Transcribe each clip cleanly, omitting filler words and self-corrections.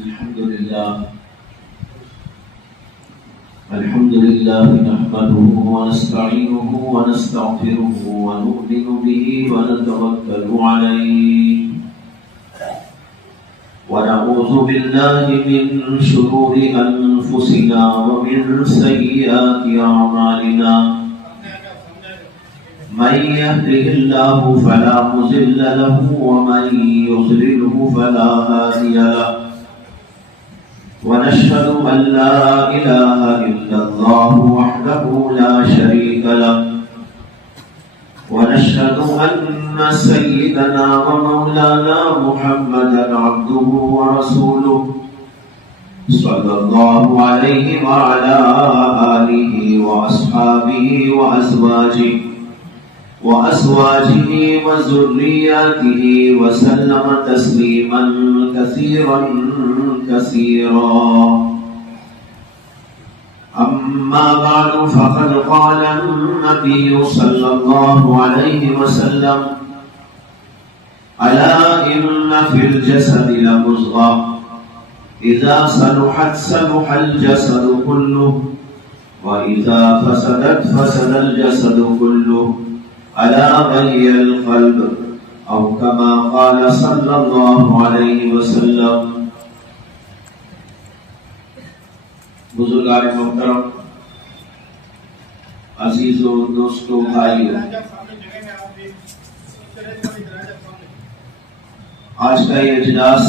الحمد لله نحمده ونستعينه ونستغفره ونؤمن به ونتوكل عليه ونعوذ بالله من شرور أنفسنا ومن سيئات أعمالنا من يهده الله فلا مضل له ومن يضلله فلا هادي له ونشهد أن لا إله إلا الله وحده لا شريك له ونشهد أن سيدنا ومولانا محمدا عبده ورسوله صلى الله عليه وعلى آله وأصحابه وأزواجه وذرياته وسلم تسليما كثيرا أما بعد فقد قال النبي صلى الله عليه وسلم ألا إن في الجسد لمضغة إذا صلحت صلح الجسد كله وإذا فسدت فسد الجسد كله ألا وهي القلب أو كما قال صلى الله عليه وسلم. بزرگان محترم، عزیزو، دوستو، بھائیو، آج کا یہ اجلاس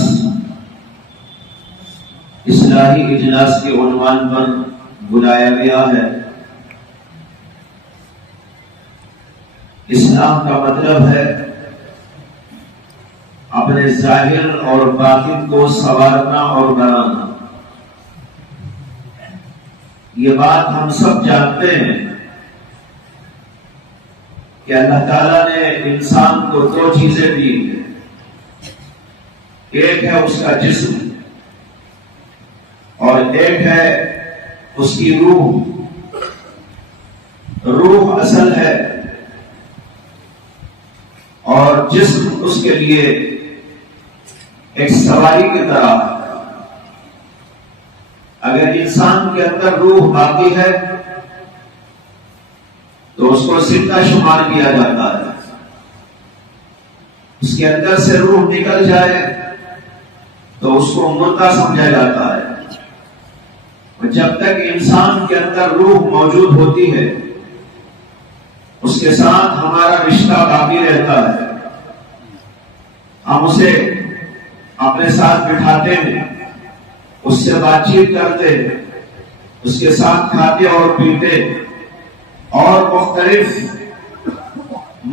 اصلاحی اجلاس کے عنوان پر بلایا گیا ہے. اسلام کا مطلب ہے اپنے ظاہر اور باطن کو سنوارنا اور بنانا. یہ بات ہم سب جانتے ہیں کہ اللہ تعالیٰ نے انسان کو دو چیزیں دی ہیں. ایک ہے اس کا جسم اور ایک ہے اس کی روح. روح اصل ہے اور جسم اس کے لیے ایک سواری کی طرح ہے. اگر انسان کے اندر روح باقی ہے تو اس کو زندہ شمار کیا جاتا ہے. اس کے اندر سے روح نکل جائے تو اس کو مردہ سمجھا جاتا ہے. اور جب تک انسان کے اندر روح موجود ہوتی ہے اس کے ساتھ ہمارا رشتہ باقی رہتا ہے. ہم اسے اپنے ساتھ بٹھاتے ہیں، اس سے بات چیت کرتے ہیں، اس کے ساتھ کھاتے اور پیتے اور مختلف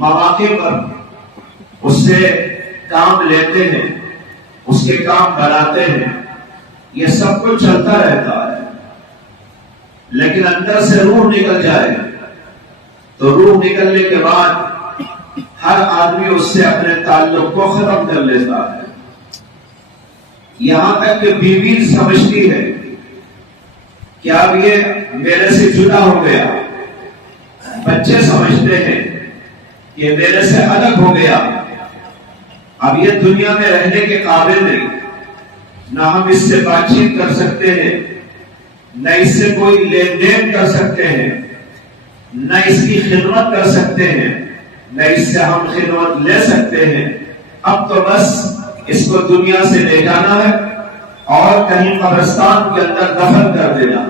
مواقع پر اس سے کام لیتے ہیں، اس کے کام بناتے ہیں. یہ سب کچھ چلتا رہتا ہے. لیکن اندر سے روح نکل جائے تو روح نکلنے کے بعد ہر آدمی اس سے اپنے تعلق کو ختم کر لیتا ہے. یہاں تک کہ بیوی سمجھتی ہے کہ اب یہ میرے سے جدا ہو گیا. بچے سمجھتے ہیں کہ میرے سے الگ ہو گیا، اب یہ دنیا میں رہنے کے قابل نہیں. نہ ہم اس سے بات چیت کر سکتے ہیں، نہ اس سے کوئی لین دین کر سکتے ہیں، نہ اس کی خدمت کر سکتے ہیں، نہ اس سے ہم خدمت لے سکتے ہیں. اب تو بس اس کو دنیا سے لے جانا ہے اور کہیں قبرستان کے اندر دفن کر دینا.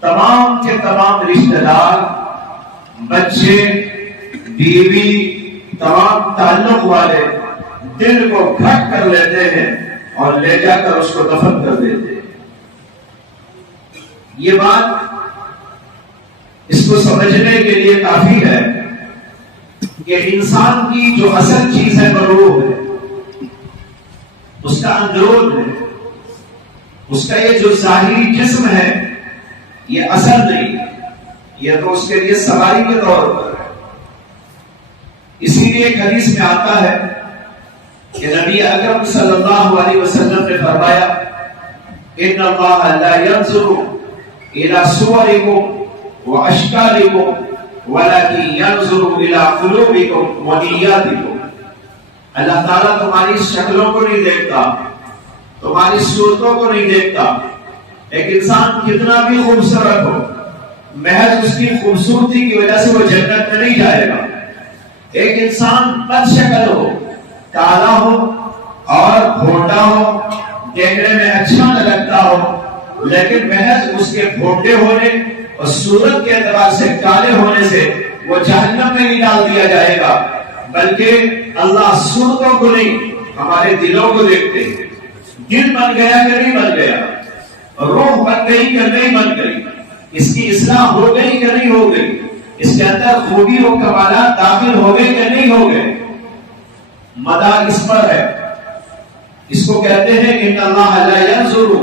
تمام کے تمام رشتہ دار، بچے، بیوی، تمام تعلق والے دل کو گھٹ کر لیتے ہیں اور لے جا کر اس کو دفن کر دیتے ہیں. یہ بات اس کو سمجھنے کے لیے کافی ہے کہ انسان کی جو اصل چیز ہے وہ روح ہے، اس کا اندرون ہے. اس کا یہ جو ظاہری جسم ہے یہ اصل نہیں، یہ تو اس کے لیے سواری کے طور پر ہے. اسی لیے ایک حدیث میں آتا ہے کہ نبی اکرم صلی اللہ علیہ وسلم نے فرمایا ان اللہ لا ينظر الى صورکم واشکالکم ولكن ينظر الى قلوبکم ونیاتکم. اللہ تعالیٰ تمہاری شکلوں کو نہیں دیکھتا، تمہاری صورتوں کو نہیں دیکھتا. ایک انسان کتنا بھی خوبصورت ہو، محض اس کی خوبصورتی کی وجہ سے وہ جنت میں نہیں جائے گا. ایک انسان بد شکل ہو، کالا ہو اور بھونڈا ہو، دیکھنے میں اچھا نہ لگتا ہو، لیکن محض اس کے بھونڈے ہونے اور صورت کے اعتبار سے کالے ہونے سے وہ جہنم میں نہیں ڈال دیا جائے گا. بلکہ اللہ صورتوں کو نہیں، ہمارے دلوں کو دیکھتے ہیں. دل بن گیا کہ نہیں بن گیا، روح بن گئی کہ نہیں بن گئی، اس کی اصلاح ہو گئی کہ نہیں ہو گئی، اس کے اندر خوبی و کمالات داخل ہو گئے کہ نہیں ہو گئے. مدار اس پر ہے. اس کو کہتے ہیں ان اللہ لا ينظر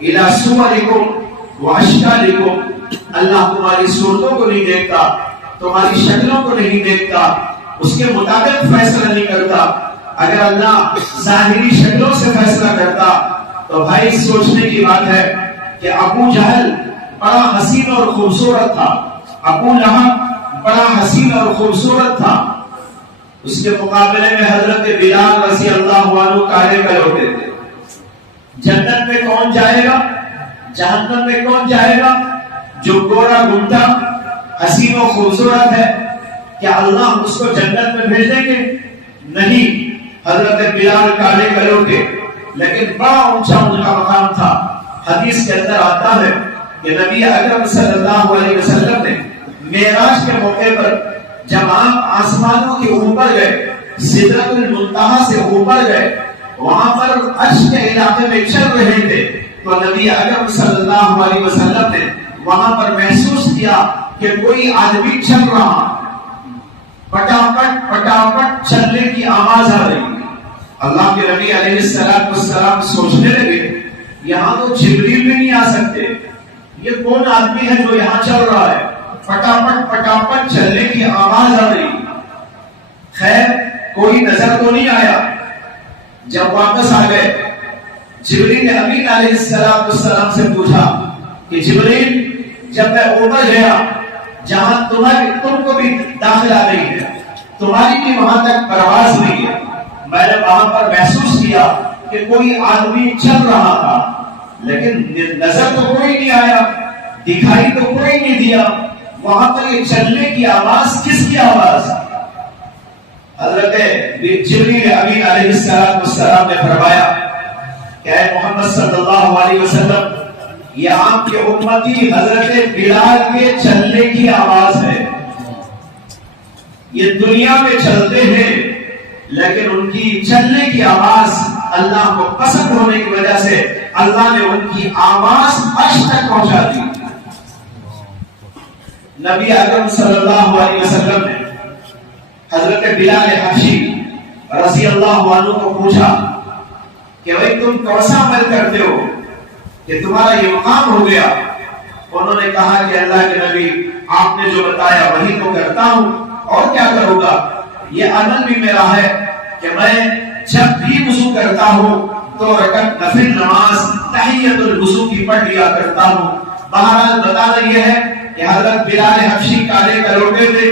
الى صورکم واشکالکم. اللہ تمہاری صورتوں کو نہیں دیکھتا، تمہاری شکلوں کو نہیں دیکھتا، اس کے مطابق فیصلہ نہیں کرتا. اگر اللہ ظاہری شکلوں سے فیصلہ کرتا تو بھائی سوچنے کی بات ہے کہ ابو جہل بڑا حسین اور خوبصورت تھا، ابو لہب بڑا حسین اور خوبصورت تھا، اس کے مقابلے میں حضرت بلال رضی اللہ عنہ کالے کلوٹے تھے. جنت میں کون جائے گا، جہنم میں کون جائے گا؟ جو گورا گمٹا حسین و خوبصورت ہے. کیا اللہ اس کو جنت میں بھیج دیں گے؟ نہیں. حضرت بلال کالے کلوٹے لیکن بڑا اونچا ان کا مقام تھا. حدیث کے اندر آتا ہے کہ نبی اکرم صلی اللہ علیہ وسلم نے معراج کے موقع پر جب آپ آسمانوں کے اوپر گئے، سدرۃ المنتہا سے اوپر گئے، وہاں پر عرش کے علاقے میں چل رہے تھے، تو نبی اکرم صلی اللہ علیہ وسلم نے وہاں پر محسوس کیا کہ کوئی آدمی چل رہا، پٹاپٹ پٹاپٹ چلنے کی آواز آ رہی. اللہ کے نبی علیہ السلام سوچنے لگے یہاں تو جبریل بھی نہیں آ سکتے، یہ کون آدمی ہے جو یہاں چل رہا ہے، پٹاپٹ پٹاپٹ چلنے کی آواز آ رہی. خیر کوئی نظر تو نہیں آیا. جب واپس آ گئے، جبریل امین علیہ السلام سے پوچھا کہ جبریل جب میں اوپر گیا جہاں تم کو بھی داخلہ نہیں ہے، تمہاری بھی وہاں تک پرواز نہیں ہے، میں نے وہاں پر محسوس کیا کہ کوئی آدمی چل رہا تھا لیکن نظر تو کوئی نہیں آیا، دکھائی تو کوئی نہیں دیا. وہاں پر یہ چلنے کی آواز کس کی آواز؟ حضرت جبریل امین علیہ السلام نے فرمایا کہ اے محمد صلی اللہ علیہ وسلم، یہ آپ کے امتی حضرت بلال کے چلنے کی آواز ہے. یہ دنیا میں چلتے ہیں لیکن ان کی چلنے کی آواز اللہ کو پسند ہونے کی وجہ سے اللہ نے ان کی آواز عرش تک پہنچا دی. نبی اکرم صلی اللہ علیہ وسلم نے حضرت بلال حبشی رضی اللہ عنہ کو پوچھا کہ بھائی تم کون سا عمل کرتے ہو کہ تمہارا یہ مقام ہو گیا؟ انہوں نے کہا کہ اللہ کے نبی آپ نے جو بتایا وہی تو کرتا ہوں، اور کیا کروں گا. یہ عمل بھی میرا ہے کہ میں جب بھی وضو کرتا ہوں تو رکعت نفل نماز تحیۃ الوضو کی پڑھ لیا کرتا ہوں. بہرحال بتانا یہ ہے کہ حضرت بلال حبشی کالے کلوٹے تھے،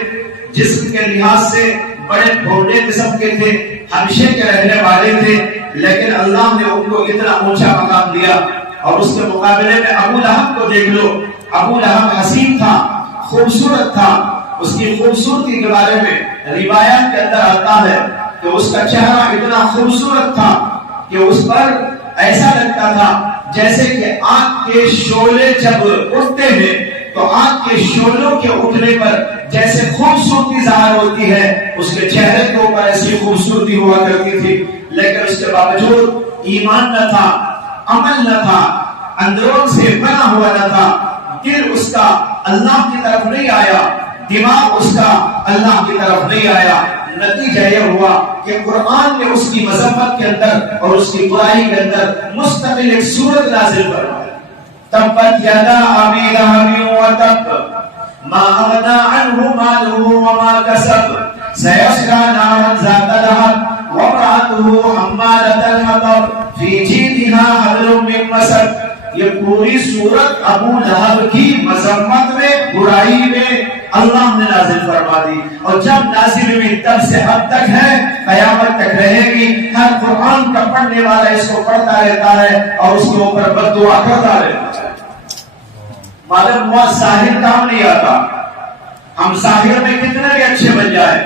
جسم کے لحاظ سے بڑے بھونڈے قسم کے تھے، حبشے کے رہنے والے تھے، لیکن اللہ نے ان کو اتنا اونچا مقام دیا. اور اس کے مقابلے میں ابو لہب کو دیکھ لو. ابو لہب حسین تھا، خوبصورت تھا. اس کی خوبصورتی کے بارے میں روایات کے اندر آتا ہے کہ اس کا چہرہ اتنا خوبصورت تھا کہ اس پر ایسا لگتا تھا جیسے کہ آنکھ کے شعلے جب اٹھتے ہیں تو آنکھ کے شعلوں کے اٹھنے پر جیسے خوبصورتی ظاہر ہوتی ہے، اس کے چہرے کے اوپر ایسی خوبصورتی ہوا کرتی تھی. لیکن اس کے باوجود ایمان نہ تھا، عمل نہ تھا، اندرون سے بنا ہوا نہ تھا. دل اس کا اللہ کی طرف نہیں آیا، دماغ اس کا اللہ کی طرف نہیں آیا. نتیجہ یہ ہوا کہ قرآن نے اس کی مذمت کے اندر اور اس کی برائی کے اندر مستقل ایک سورت نازل فرمائی. تبت یدا ابی لہب وتب ما اغنى عنه ماله وما كسب سيصلى نارا ذات لهب وامرأته حمالة الحطب في جيدها حبل من مسد. یہ پوری سورت ابو لہب کی مذمت میں، برائی میں، اللہ نے نازل فرما دی، اور جب نازل ہوئی تب سے اب تک ہے، قیامت تک رہے گی۔ ہر قرآن کا پڑھنے والا اس کو پڑھتا رہتا ہے اور اس کے اوپر بد دعا کرتا رہتا ہے۔ معلوم ہوا ظاہر کام نہیں آتا۔ ہم ظاہر میں کتنے بھی اچھے بن جائیں،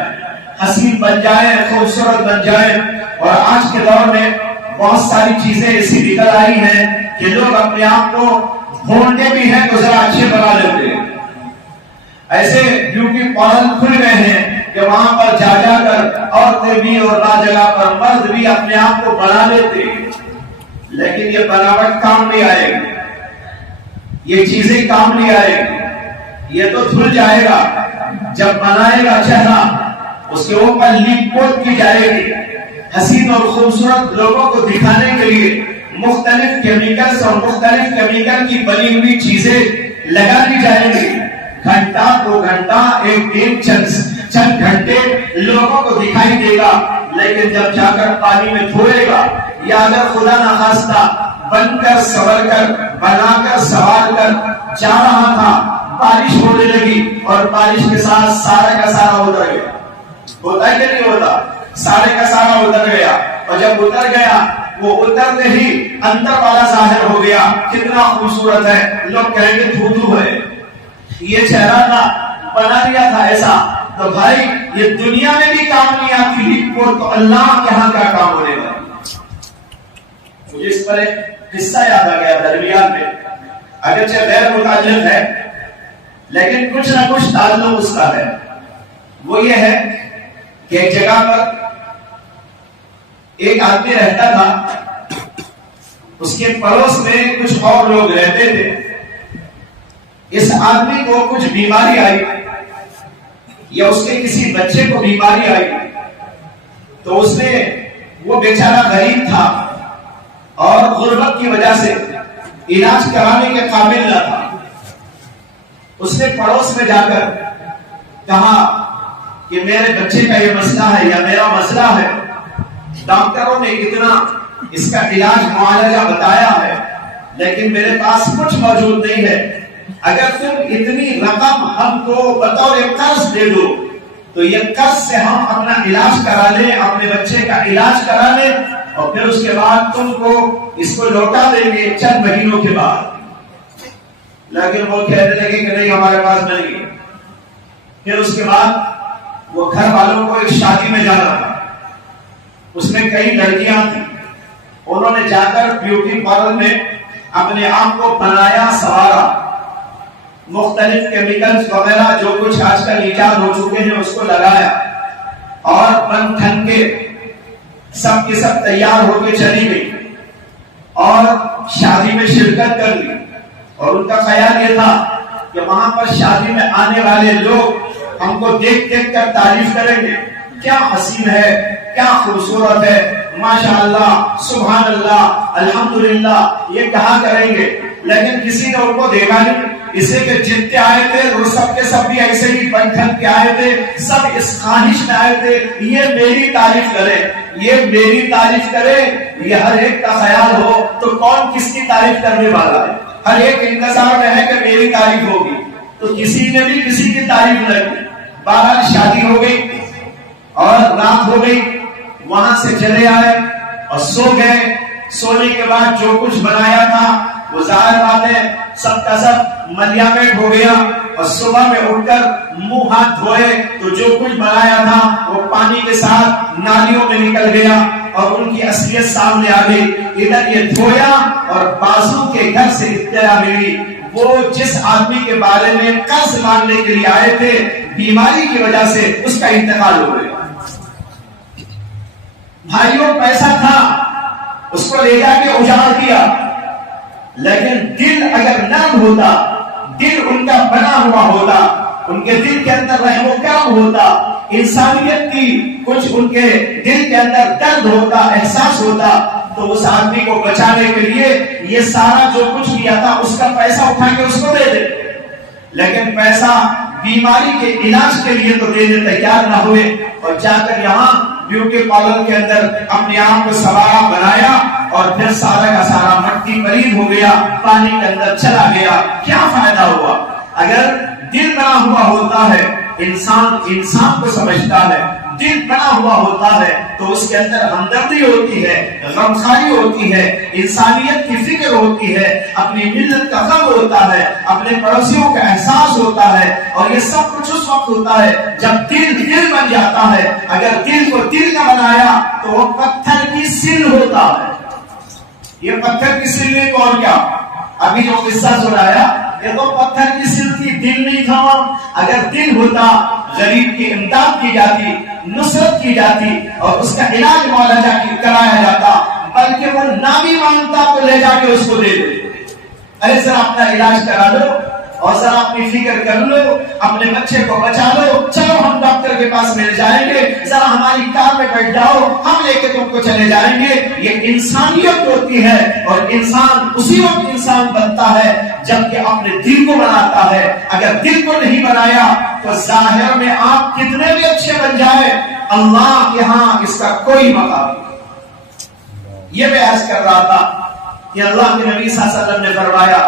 حسین بن جائیں، خوبصورت بن جائیں، اور آج کے دور میں بہت ساری چیزیں ایسی نکل آئی ہیں کہ لوگ اپنے آپ کو بھولتے بھی ہیں تو ذرا اچھے بنا لیتے ہیں۔ ایسے بیوٹی پارلر کھل گئے ہیں کہ وہاں پر جا جا کر عورتیں بھی اور لا جگہ پر مرد بھی اپنے آپ کو بنا لیتے ہیں، لیکن یہ بناوٹ کام نہیں آئے گی، یہ چیزیں کام نہیں آئے گی، یہ تو دھل جائے گا۔ جب بنائے گا چہرہ، اس کے اوپر لیپ کوٹ کی جائے گی، حسین اور خوبصورت لوگوں کو دکھانے کے لیے مختلف کیمیکلز اور مختلف کیمیکل کی بنی ہوئی چیزیں لگا دی جائیں گی۔ گھنٹہ 2 گھنٹہ 1 دن چند گھنٹے لوگوں کو دکھائی دے گا، لیکن جب جا کر پانی میں دھوئے گا، یا اگر خدا نخواستہ بن کر سور کر بنا کر سوار کر جا رہا تھا، بارش ہونے لگی اور بارش کے ساتھ سارا کا سارا اتر گیا، ہوتا ہے کہ نہیں ہوتا؟ سارے کا سارا اتر گیا، اور جب اتر گیا وہ اترتے ہی اندر والا ظاہر ہو گیا، کتنا خوبصورت ہے، لوگ کہیں گے دھو ہے، یہ چہرہ تھا بنا دیا تھا ایسا۔ تو بھائی یہ دنیا میں بھی کام نہیں آتی لیپ کوٹ، تو اللہ کہاں کا کام ہونے گا؟ مجھے اس پر ایک قصہ یاد آ گیا درمیان میں، اگرچہ غیر متعلق ہے لیکن کچھ نہ کچھ تعلق اس کا ہے۔ وہ یہ ہے کہ ایک جگہ پر ایک آدمی رہتا تھا، اس کے پڑوس میں کچھ اور لوگ رہتے تھے۔ اس آدمی کو کچھ بیماری آئی یا اس کے کسی بچے کو بیماری آئی، تو اس نے، وہ بیچارہ غریب تھا اور غربت کی وجہ سے علاج کرانے کے قابل نہ تھا، اس نے پڑوس میں جا کر کہا کہ میرے بچے کا یہ مسئلہ ہے یا میرا مسئلہ ہے، ڈاکٹروں نے اتنا اس کا علاج معالجہ بتایا ہے لیکن میرے پاس کچھ موجود نہیں ہے، اگر تم اتنی رقم ہم کو بطور قرض دے دو تو یہ قرض سے ہم اپنا علاج کرا لیں، اپنے بچے کا علاج کرا لیں، اور پھر اس کے بعد تم کو اس کو لوٹا دیں گے چند مہینوں کے بعد۔ لیکن وہ کہنے لگے کہ نہیں، ہمارے پاس نہیں ہے۔ پھر اس کے بعد وہ گھر والوں کو ایک شادی میں جانا تھا، اس میں کئی لڑکیاں تھیں، انہوں نے جا کر بیوٹی پارلر میں اپنے آپ کو بنایا سوارا، مختلف کیمیکلز وغیرہ جو کچھ آج کل ایجاد ہو چکے ہیں اس کو لگایا، اور بن ٹھن کے سب کے سب تیار ہو کے چلی گئی اور شادی میں شرکت کر لی، اور ان کا خیال یہ تھا کہ وہاں پر شادی میں آنے والے لوگ ہم کو دیکھ دیکھ کر تعریف کریں گے، کیا حسین ہے، کیا خوبصورت ہے، ماشاءاللہ، سبحان اللہ، الحمدللہ، یہ کہا کریں گے۔ لیکن کسی نے ان کو دیکھا نہیں، اسے کہ جتنے آئے تھے وہ سب کے سب بھی ایسے ہی بنٹھن کے آئے تھے، سب اس خواہش میں آئے تھے یہ میری تعریف کرے، یہ میری تعریف کرے۔ یہ ہر ایک کا خیال ہو تو کون کس کی تعریف کرنے والا ہے، ہر ایک انتظار میں ہے کہ میری تعریف ہوگی، تو کسی نے بھی کسی کی تعریف نہ کی۔ بہرحال شادی ہو گئی اور رات ہو گئی، وہاں سے چلے آئے اور سو گئے۔ سونے کے بعد جو کچھ بنایا تھا وہ ظاہر بات ہے سب کا سب ملیامٹ ہو گیا، اور صبح میں اٹھ کر منہ ہاتھ دھوئے تو جو کچھ بنایا تھا وہ پانی کے ساتھ نالیوں میں نکل گیا اور ان کی اصلیت سامنے آ گئی۔ ادھر یہ دھویا اور بازو کے گھر سے اطلاع ملی، وہ جس آدمی کے بارے میں قرض مانگنے کے لیے آئے تھے، بیماری کی وجہ سے اس کا انتقال ہو گیا۔ بھائیوں، پیسہ تھا، اس کو لے جا کے اجاڑ دیا، لیکن دل اگر نرم ہوتا، دل ان کا بنا ہوا ہوتا، ان کے دل کے اندر رحم و کرم ہوتا، انسانیت کی کچھ ان کے دل کے اندر درد ہوتا، احساس ہوتا، تو اس آدمی کو بچانے کے لیے یہ سارا جو کچھ کیا تھا اس کا پیسہ اٹھا کے اس کو دے دے۔ لیکن پیسہ بیماری کے علاج کے لیے تو دینے تیار نہ ہوئے، اور جا کر یہاں بیوٹی پارلر کے اندر اپنے آپ کو سوارا بنایا، اور پھر سارا کا سارا مٹی پرید ہو گیا، پانی کے اندر چلا گیا۔ کیا فائدہ ہوا؟ اگر دل بنا ہوا ہوتا ہے انسان کو سمجھتا ہے، دل بنا ہوا ہوتا ہے تو اس کے اندر ہمدردی ہوتی ہے، غمخواری ہوتی ہے، انسانیت کی فکر ہوتی ہے، اپنی ملت کا غم ہوتا ہے، اپنے پڑوسیوں کا احساس ہوتا ہے، اور یہ سب کچھ اس وقت ہوتا ہے جب دل بن جاتا ہے۔ اگر دل کو دل کا بنایا تو وہ پتھر کی سل ہوتا ہے۔ یہ پتھر کی سل نہیں تو اور کیا؟ ابھی جو قصہ سنایا یہ تو پتھر کی سل تھی، دل نہیں تھا۔ اگر دل ہوتا غریب کی امداد کی جاتی، نصرت کی جاتی، اور اس کا علاج مولا جا کے کرایا جاتا، بلکہ وہ نہ بھی مانگتا تو لے جا کے اس کو دے دے، ارے ذرا اپنا علاج کرا لو اور ذرا اپنی فکر کر لو، اپنے بچے کو بچا لو، چلو ہم ڈاکٹر کے پاس مل جائیں گے، ذرا ہماری کار میں بیٹھ جاؤ، ہم لے کے تم کو چلے جائیں گے۔ یہ انسانیت ہوتی ہے، اور انسان اسی وقت انسان بنتا ہے جبکہ اپنے دل کو بناتا ہے۔ اگر دل کو نہیں بنایا تو ظاہر میں آپ کتنے بھی اچھے بن جائے، اللہ کے ہاں اس کا کوئی مقام نہیں۔ یہ میں عرض کر رہا تھا کہ اللہ کے نبی صلی اللہ علیہ وسلم نے فرمایا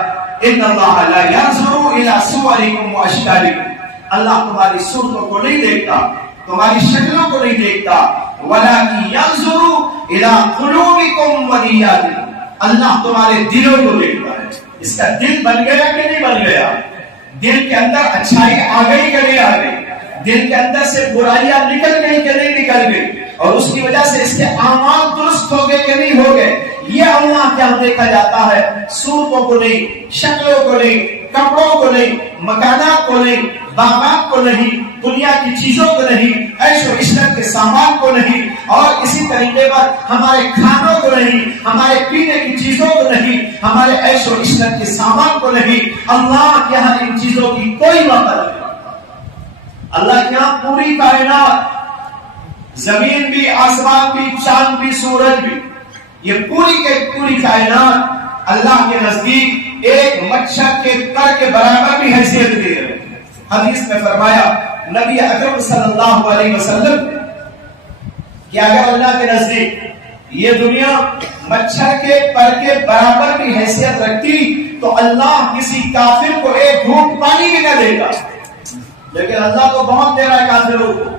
ان اللہ لا ينظر الى صوركم واشكالكم، اللہ تمہاری صورتوں کو نہیں دیکھتا، تمہاری شکلوں کو نہیں دیکھتا، ولكن ينظر الى قلوبكم ونياتكم، اللہ تمہارے دلوں کو دیکھتا ہے۔ اس کا دل بن گیا کہ نہیں بن گیا؟ دل کے اندر اچھائی آ گئی کہ نہیں آ گئی؟ دل کے اندر سے برائیاں نکل گئی کہ نہیں نکل گئی؟ اور اس کی وجہ سے اس کے اعمال درست ہو گئے کہ نہیں ہو گئے؟ یہ اللہ کیا دیکھا جاتا ہے، صورتوں کو نہیں، شکلوں کو نہیں، کپڑوں کو نہیں، مکانات کو نہیں، باغات کو نہیں، دنیا کی چیزوں کو نہیں، عیش و عشرت کے سامان کو نہیں، اور اسی طریقے پر ہمارے کھانوں کو نہیں، ہمارے پینے کی چیزوں کو نہیں، ہمارے عیش و عشرت کے سامان کو نہیں۔ اللہ کے یہاں ان چیزوں کی کوئی مقدر نہیں۔ اللہ کے یہاں پوری کائنات، زمین بھی، آسمان بھی، چاند بھی، سورج بھی، یہ پوری کے پوری کائنات اللہ کے نزدیک ایک مچھر کے پر کے برابر بھی حیثیت دے رہے۔ حدیث میں فرمایا نبی اکرم صلی اللہ علیہ وسلم کہ اگر اللہ کے نزدیک یہ دنیا مچھر کے پر کے برابر بھی حیثیت رکھتی تو اللہ کسی کافر کو ایک گھونٹ پانی بھی نہ دے گا، لیکن اللہ تو بہت دے رہا ہے کافروں کو،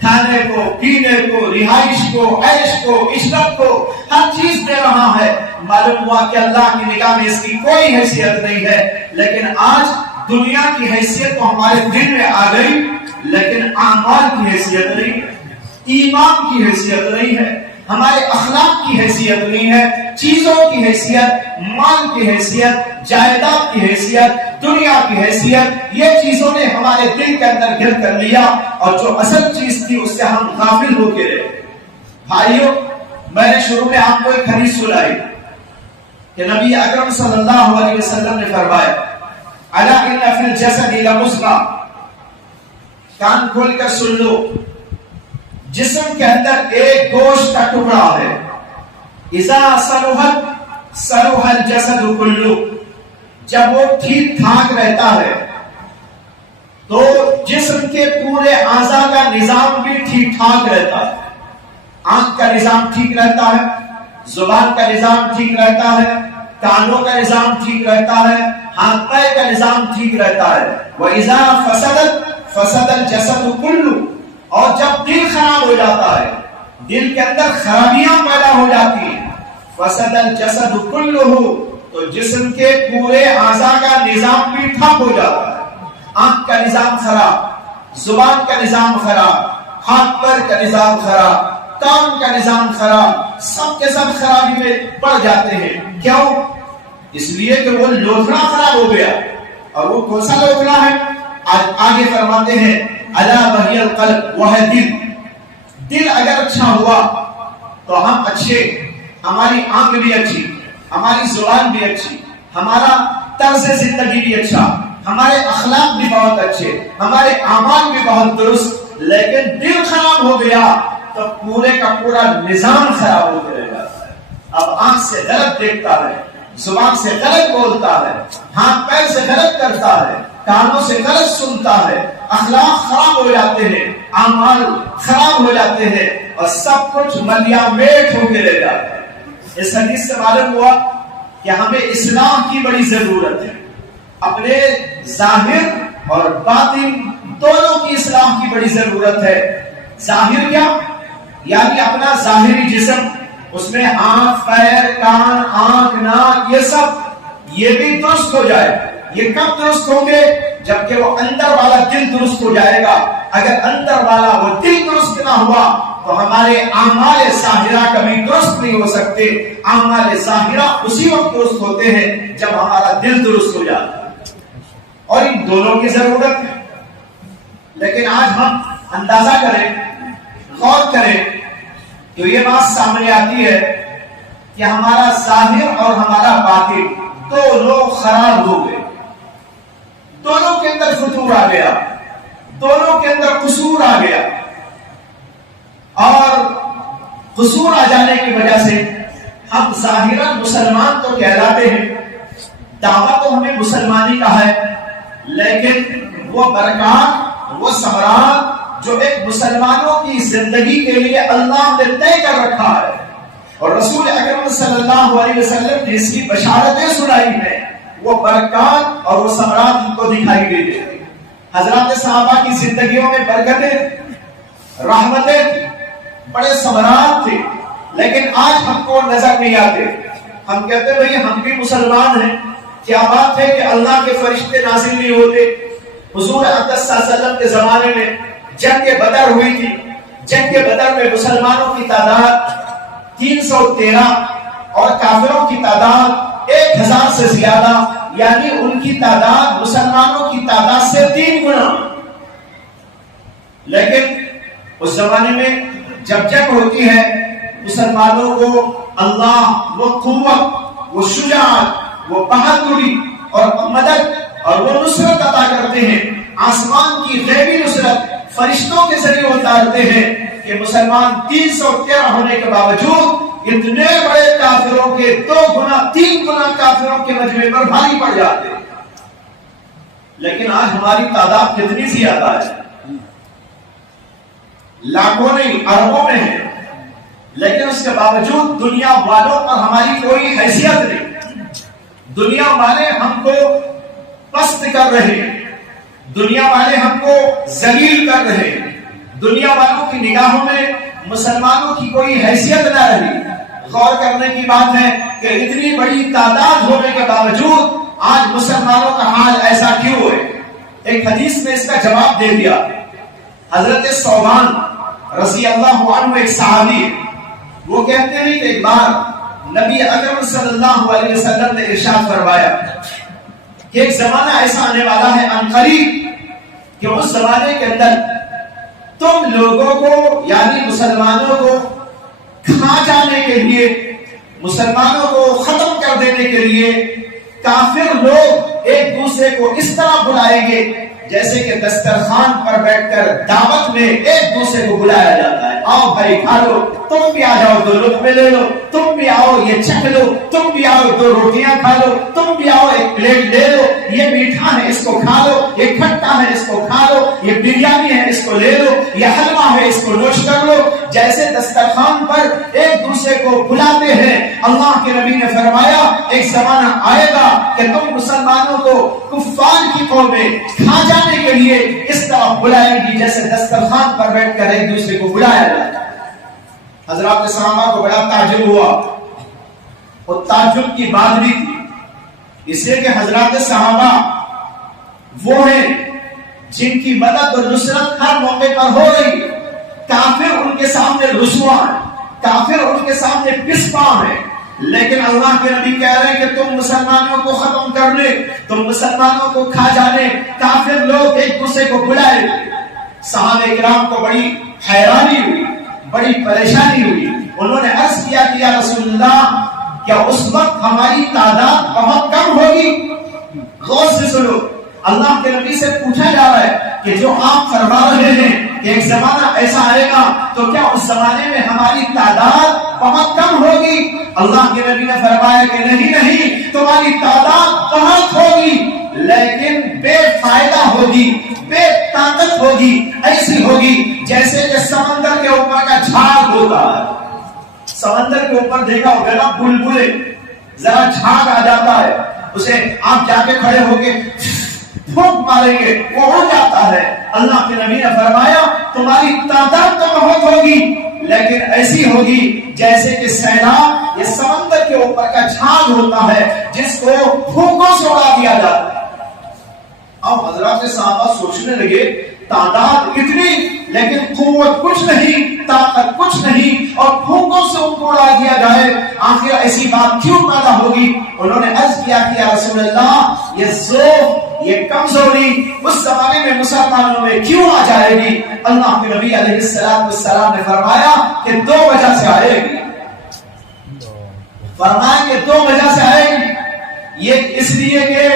کھانے کو، پینے کو، رہائش کو، عیش کو، عشرت کو، ہر چیز دے رہا ہے۔ معلوم ہوا کہ اللہ کی نگاہ میں اس کی کوئی حیثیت نہیں ہے، لیکن آج دنیا کی حیثیت تو ہمارے دل میں آ گئی، لیکن اعمال کی حیثیت نہیں ہے، ایمان کی حیثیت نہیں ہے، ہمارے اخلاق کی حیثیت نہیں ہے، چیزوں کی حیثیت، مال کی حیثیت، جائیداد کی حیثیت، دنیا کی حیثیت، یہ چیزوں نے ہمارے دل کے اندر گھر کر لیا، اور جو اصل چیز تھی اس سے ہم غافل ہو کے رہے۔ بھائیو، میں نے شروع میں آپ کو ایک حدیث سنائی کہ نبی اکرم صلی اللہ علیہ وسلم نے فرمایا الا ان فی الجسد لمضغہ، کان کھول کر سن لو، جسم کے اندر ایک گوشت کا ٹکڑا ہے، اذا صلحت صلح الجسد کلہ، جب وہ ٹھیک ٹھاک رہتا ہے تو جسم کے پورے اعضاء کا نظام بھی ٹھیک ٹھاک رہتا ہے۔ آنکھ کا نظام ٹھیک رہتا ہے، زبان کا نظام ٹھیک رہتا ہے، کانوں کا نظام ٹھیک رہتا ہے، ہاتھ پیر کا نظام ٹھیک رہتا ہے۔ وَإِذَا فَسَدَتْ فَسَدَ الْجَسَدُ كُلُّهُ، اور جب دل خراب ہو جاتا ہے، دل کے اندر خرابیاں پیدا ہو جاتی ہیں، فَسَدَ الْجَسَدُ كُلُّهُ، تو جسم کے پورے اعضاء کا نظام بھی ٹھپ ہو جاتا ہے۔ آنکھ کا نظام خراب، زبان کا نظام خراب، ہاتھ پیر کا نظام خراب، کان کا نظام خراب، سب کے سب خرابی میں پڑ جاتے ہیں۔ کیوں؟ اس لیے کہ وہ لوتھڑا خراب ہو گیا، اور وہ کون سا لوتھڑا ہے؟ آگے فرماتے ہیں الا وہی القلب، وہ ہے دل۔ دل اگر اچھا ہوا تو ہم اچھے، ہماری آنکھ بھی اچھی، ہماری زبان بھی اچھی، ہمارا طرز زندگی بھی اچھا، ہمارے اخلاق بھی بہت اچھے، ہمارے اعمال بھی بہت درست۔ لیکن دل خراب ہو گیا تو پورے کا پورا نظام خراب ہو جائے گا۔ اب آنکھ سے غلط دیکھتا ہے، زبان سے غلط بولتا ہے، ہاتھ پیر سے غلط کرتا ہے، کانوں سے غلط سنتا ہے، اخلاق خراب ہو جاتے ہیں، اعمال خراب ہو جاتے ہیں، اور سب کچھ ملیا میٹ ہو کے رہ جاتا ہے۔ اس حدیث سے معلوم ہوا کہ ہمیں اصلاح کی بڑی ضرورت ہے، اپنے ظاہر اور باطن دونوں کی اصلاح کی بڑی ضرورت ہے. ظاہر کیا؟ یعنی اپنا ظاہری جسم، اس میں آنکھ، پیر، کان، آنکھ، ناک، یہ سب یہ بھی درست ہو جائے. یہ کب درست ہوں گے؟ جبکہ وہ اندر والا دل درست ہو جائے گا. اگر اندر والا وہ دل درست نہ ہوا تو ہمارے اعمال ظاہرہ کبھی درست نہیں ہو سکتے. اعمال ظاہرہ اسی وقت درست ہوتے ہیں جب ہمارا دل درست ہو جاتا ہے، اور ان دونوں کی ضرورت ہے. لیکن آج ہم اندازہ کریں، غور کریں تو یہ بات سامنے آتی ہے کہ ہمارا ظاہر اور ہمارا باطن دونوں خراب ہو گئے. دونوں کے اندر فتور آ گیا، دونوں کے اندر قصور آ گیا. اور قصور آ جانے کی وجہ سے ہم ظاہراً مسلمان تو کہلاتے ہیں، دعویٰ تو ہمیں مسلمانی کا ہے، لیکن وہ برکات، وہ ثمرات جو ایک مسلمانوں کی زندگی کے لیے اللہ نے طے کر رکھا ہے اور رسول اکرم صلی اللہ علیہ وسلم نے اس کی بشارتیں سنائی ہیں، وہ برکات اور وہ ثمرات ہم کو دکھائی گئی ہے. حضرات صحابہ کی زندگیوں میں برکتیں، رحمتیں، بڑے ثمرات تھے، لیکن آج ہم کو نظر نہیں آتے. ہم کہتے بھئی ہم بھی مسلمان ہیں، کیا بات ہے کہ اللہ کے فرشتے نازل نہیں ہوتے. حضور اقدس صلی اللہ علیہ وسلم کے زمانے میں جنگ بدر ہوئی تھی. جنگ بدر میں مسلمانوں کی تعداد 313 اور کافروں کی تعداد 1000 سے زیادہ، یعنی ان کی تعداد مسلمانوں کی تعداد سے 3 گنا. لیکن اس زمانے میں جب جنگ ہوتی ہے مسلمانوں کو اللہ وہ قوت، وہ شجاعت، وہ بہادری اور مدد اور وہ نصرت عطا کرتے ہیں. آسمان کی غیبی نصرت فرشتوں کے ذریعے اتارتے ہیں کہ مسلمان 313 ہونے کے باوجود اتنے بڑے کافروں کے 2 گنا 3 گنا کافروں کے مجمع پر بھاری پڑ جاتے ہیں. لیکن آج ہماری تعداد کتنی زیادہ ہے؟ لاکھوں نہیں، اربوں میں ہے، لیکن اس کے باوجود دنیا والوں پر ہماری کوئی حیثیت نہیں. دنیا والے ہم کو پست کر رہے ہیں، دنیا والے ہم کو ذلیل کر رہے ہیں. دنیا والوں کی نگاہوں میں مسلمانوں کی کوئی حیثیت نہ رہی. غور کرنے کی بات ہے کہ اتنی بڑی تعداد ہونے کے باوجود آج مسلمانوں کا حال ایسا کیوں ہے؟ ایک حدیث نے اس کا جواب دے دیا. حضرت ثوبان رضی اللہ عنہ ایک صحابی، وہ کہتے ہیں کہ ایک بار نبی اکرم صلی اللہ علیہ وسلم نے ارشاد فرمایا کہ ایک زمانہ ایسا آنے والا ہے ان قریب کہ اس زمانے کے اندر تم لوگوں کو یعنی مسلمانوں کو کھا جانے کے لیے، مسلمانوں کو ختم کر دینے کے لیے کافر لوگ ایک دوسرے کو اس طرح بلائیں گے جیسے کہ دسترخوان پر بیٹھ کر دعوت میں ایک دوسرے کو بلایا جاتا ہے. آؤ بھائی کھا لو، تم بھی آ جاؤ 2 لقمے لے لو، تم بھی آؤ یہ چکھ لو، تم بھی آؤ 2 روٹیاں کھا لو، تم بھی آؤ 1 پلیٹ لے لو، یہ میٹھا ہے اس کو کھا لو، یہ کھٹا ہے اس کو کھا لو، یہ بریانی ہے اس کو لے لو، یہ حلوہ ہے اس کو نوش کر لو. جیسے دسترخوان پر ایک دوسرے کو بلاتے ہیں، اللہ کے نبی نے فرمایا ایک زمانہ آئے گا کہ تم مسلمانوں کو کفار کی قومیں کھا جانے کے لیے اس طرح بلائیں گی جیسے دسترخوان پر بیٹھ کر ایک دوسرے کو بلایا جاتا ہے. حضرات صحابہ کو بڑا تعجب ہوا، اور تعجب کی بات بھی تھی اس لیے کہ حضرات صحابہ وہ ہیں جن کی مدد اور نصرت ہر موقع پر ہو رہی ہے. کافر ان کے سامنے رسوا ہے، کافر ان کے سامنے پسپا ہے، لیکن اللہ کے نبی کہہ رہے ہیں کہ تم مسلمانوں کو ختم کرنے، تم مسلمانوں کو کھا جانے کافر لوگ ایک دوسرے کو بلائے. صحابہ کرام کو بڑی حیرانی ہوئی، بڑی پریشانی ہوئی. انہوں نے عرض کیا کہ یا رسول اللہ کیا اس وقت ہماری تعداد بہت کم ہوگی؟ غور سے سنو، اللہ کے نبی سے پوچھا جا رہا ہے کہ جو آپ فرما رہے ہیں کہ ایک زمانہ ایسا آئے گا تو کیا اس زمانے میں ہماری تعداد بہت کم ہوگی؟ اللہ کے نبی نے فرمایا کہ نہیں، تمہاری تعداد بہت ہوگی لیکن بے فائدہ ہوگی، بے طاقت ہوگی، ایسی ہوگی جیسے کہ سمندر کے اوپر کا جھاگ ہوتا ہے. سمندر کے اوپر دیکھا ہوگا نا بلبلے، ذرا جھاگ آ جاتا ہے، اسے آپ جا کے کھڑے ہو کے پھونک ماریں گے وہ اڑ جاتا ہے. اللہ کے نبی نے فرمایا تمہاری تعداد تو بہت ہوگی لیکن ایسی ہوگی جیسے کہ سیلاب یا سمندر کے اوپر کا جھاگ ہوتا ہے جس کو پھونکوں سے اڑا دیا جاتا ہے. اب حضرات صحابہ سوچنے لگے تعداد اتنی لیکن قوت کچھ نہیں, طاقت کچھ نہیں, اور پھونکوں سے ان کو اڑا دیا جائے, آخر ایسی بات کیوں پیدا ہوگی؟ انہوں نے عرض کیا کہ یا رسول اللہ یہ ضعف, یہ کمزوری اس زمانے میں مسلمانوں میں کیوں آ جائے گی؟ اللہ کے نبی علیہ السلام نے فرمایا کہ دو وجہ سے آئے گی. فرمایا کہ دو وجہ سے آئے گی. یہ اس لیے کہ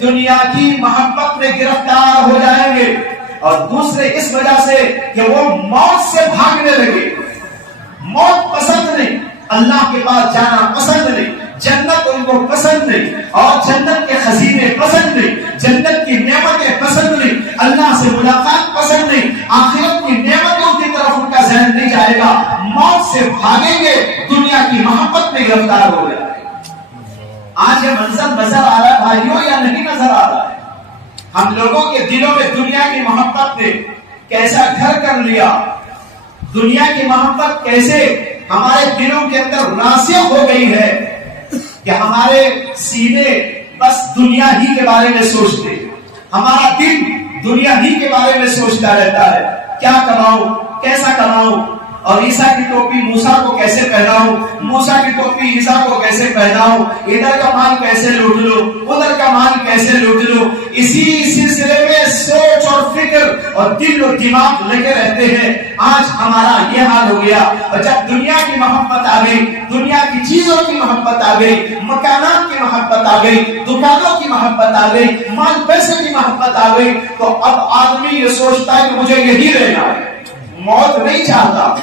دنیا کی محبت میں گرفتار ہو جائیں گے, اور دوسرے اس وجہ سے کہ وہ موت سے بھاگنے لگے. موت پسند نہیں, اللہ کے پاس جانا پسند نہیں, جنت ان کو پسند نہیں, اور جنت کے خزینے پسند نہیں, جنت کی نعمتیں پسند نہیں, اللہ سے ملاقات پسند نہیں, آخرت کی نعمتوں کی طرف ان کا ذہن نہیں جائے گا. موت سے بھاگیں گے, دنیا کی محبت میں گرفتار ہو جائے. آج یہ منظر نظر آ رہا ہے بھائیوں یا نہیں نظر آ رہا ہے؟ ہم لوگوں کے دلوں میں دنیا کی محبت نے کیسا گھر کر لیا, دنیا کی محبت کیسے ہمارے دلوں کے اندر راسخ ہو گئی ہے کہ ہمارے سینے بس دنیا ہی کے بارے میں سوچتے, ہمارا دل دنیا ہی کے بارے میں سوچتا رہتا ہے. کیا کماؤں, کیسا کماؤں, اور عیسیٰ کی ٹوپی موسیٰ کو کیسے پہناؤں, موسیٰ کی ٹوپی عیسیٰ کو کیسے پہناؤں, ادھر کا مال کیسے لوٹ لو, ادھر کا مال کیسے لوٹ لو. اسی سلسلے میں سوچ اور فکر اور دل اور دماغ لگے رہتے ہیں. آج ہمارا یہ حال ہو گیا. اور جب دنیا کی محبت آ گئی, دنیا کی چیزوں کی محبت آ گئی, مکانات کی محبت آ گئی, دکانوں کی محبت آ گئی, مال پیسے کی محبت آ گئی, تو اب آدمی یہ سوچتا ہے کہ مجھے یہی رہنا ہے, موت نہیں چاہتا,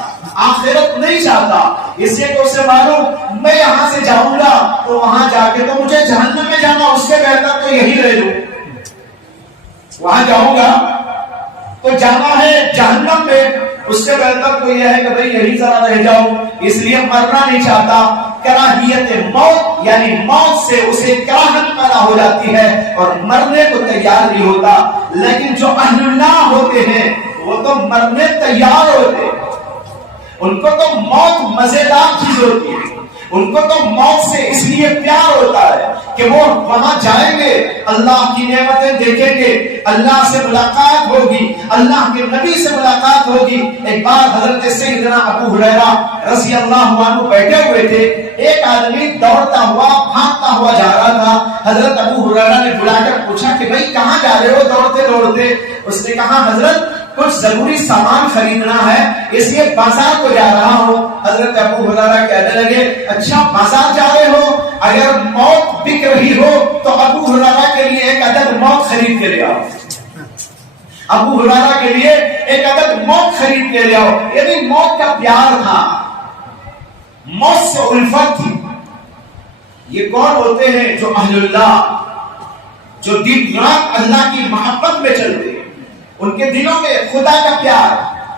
آخرت نہیں چاہتا. اس لیے تو اسے معلوم میں یہاں سے جاؤں گا تو وہاں جا کے تو مجھے جہنم میں جانا, اس سے بہتر تو یہی رہ لوں. وہاں جاؤں گا تو جانا ہے جہنم میں, اس سے بہتر تو یہ ہے کہ بھئی یہی ذرا رہ جاؤں. اس لیے مرنا نہیں چاہتا. کراہیت موت یعنی موت سے اسے کراہت پیدا ہو جاتی ہے اور مرنے کو تیار نہیں ہوتا. لیکن جو اہل اللہ ہوتے ہیں وہ تو مرنے تیار ہوتے ہیں. ان کو تو موت مزیدار چیز ہوتی ہے, ان کو تو موت سے اس لیے پیار ہوتا ہے کہ وہ وہاں جائیں گے, اللہ کی نعمتیں دیکھیں گے, اللہ سے ملاقات ہوگی, اللہ کے نبی سے ملاقات ہوگی. ایک بار حضرت سیدنا ابو ہریرہ رضی اللہ عنہ بیٹھے ہوئے تھے, ایک آدمی دوڑتا ہوا بھاگتا ہوا جا رہا تھا. حضرت ابو ہریرہ نے بلا کر پوچھا کہ بھائی کہاں جا رہے ہو دوڑتے دوڑتے؟ اس نے کہا حضرت کچھ ضروری سامان خریدنا ہے اس لیے بازار کو جا رہا ہوں. حضرت ابو ہریرہ کہنے لگے اچھا بازار جا رہے ہو, اگر موت بک رہی ہو تو ابو ہریرہ کے لیے ایک عدد موت خرید کے لے آؤ. ابو ہریرہ کے لیے ایک عدد موت خرید کے لے آؤ. یعنی موت کا پیار تھا, موت سے الفت تھی. یہ کون ہوتے ہیں؟ جو اہل اللہ, جو دن رات اللہ کی محبت میں چلتے ہیں. ان کے دلوں میں خدا کا پیار,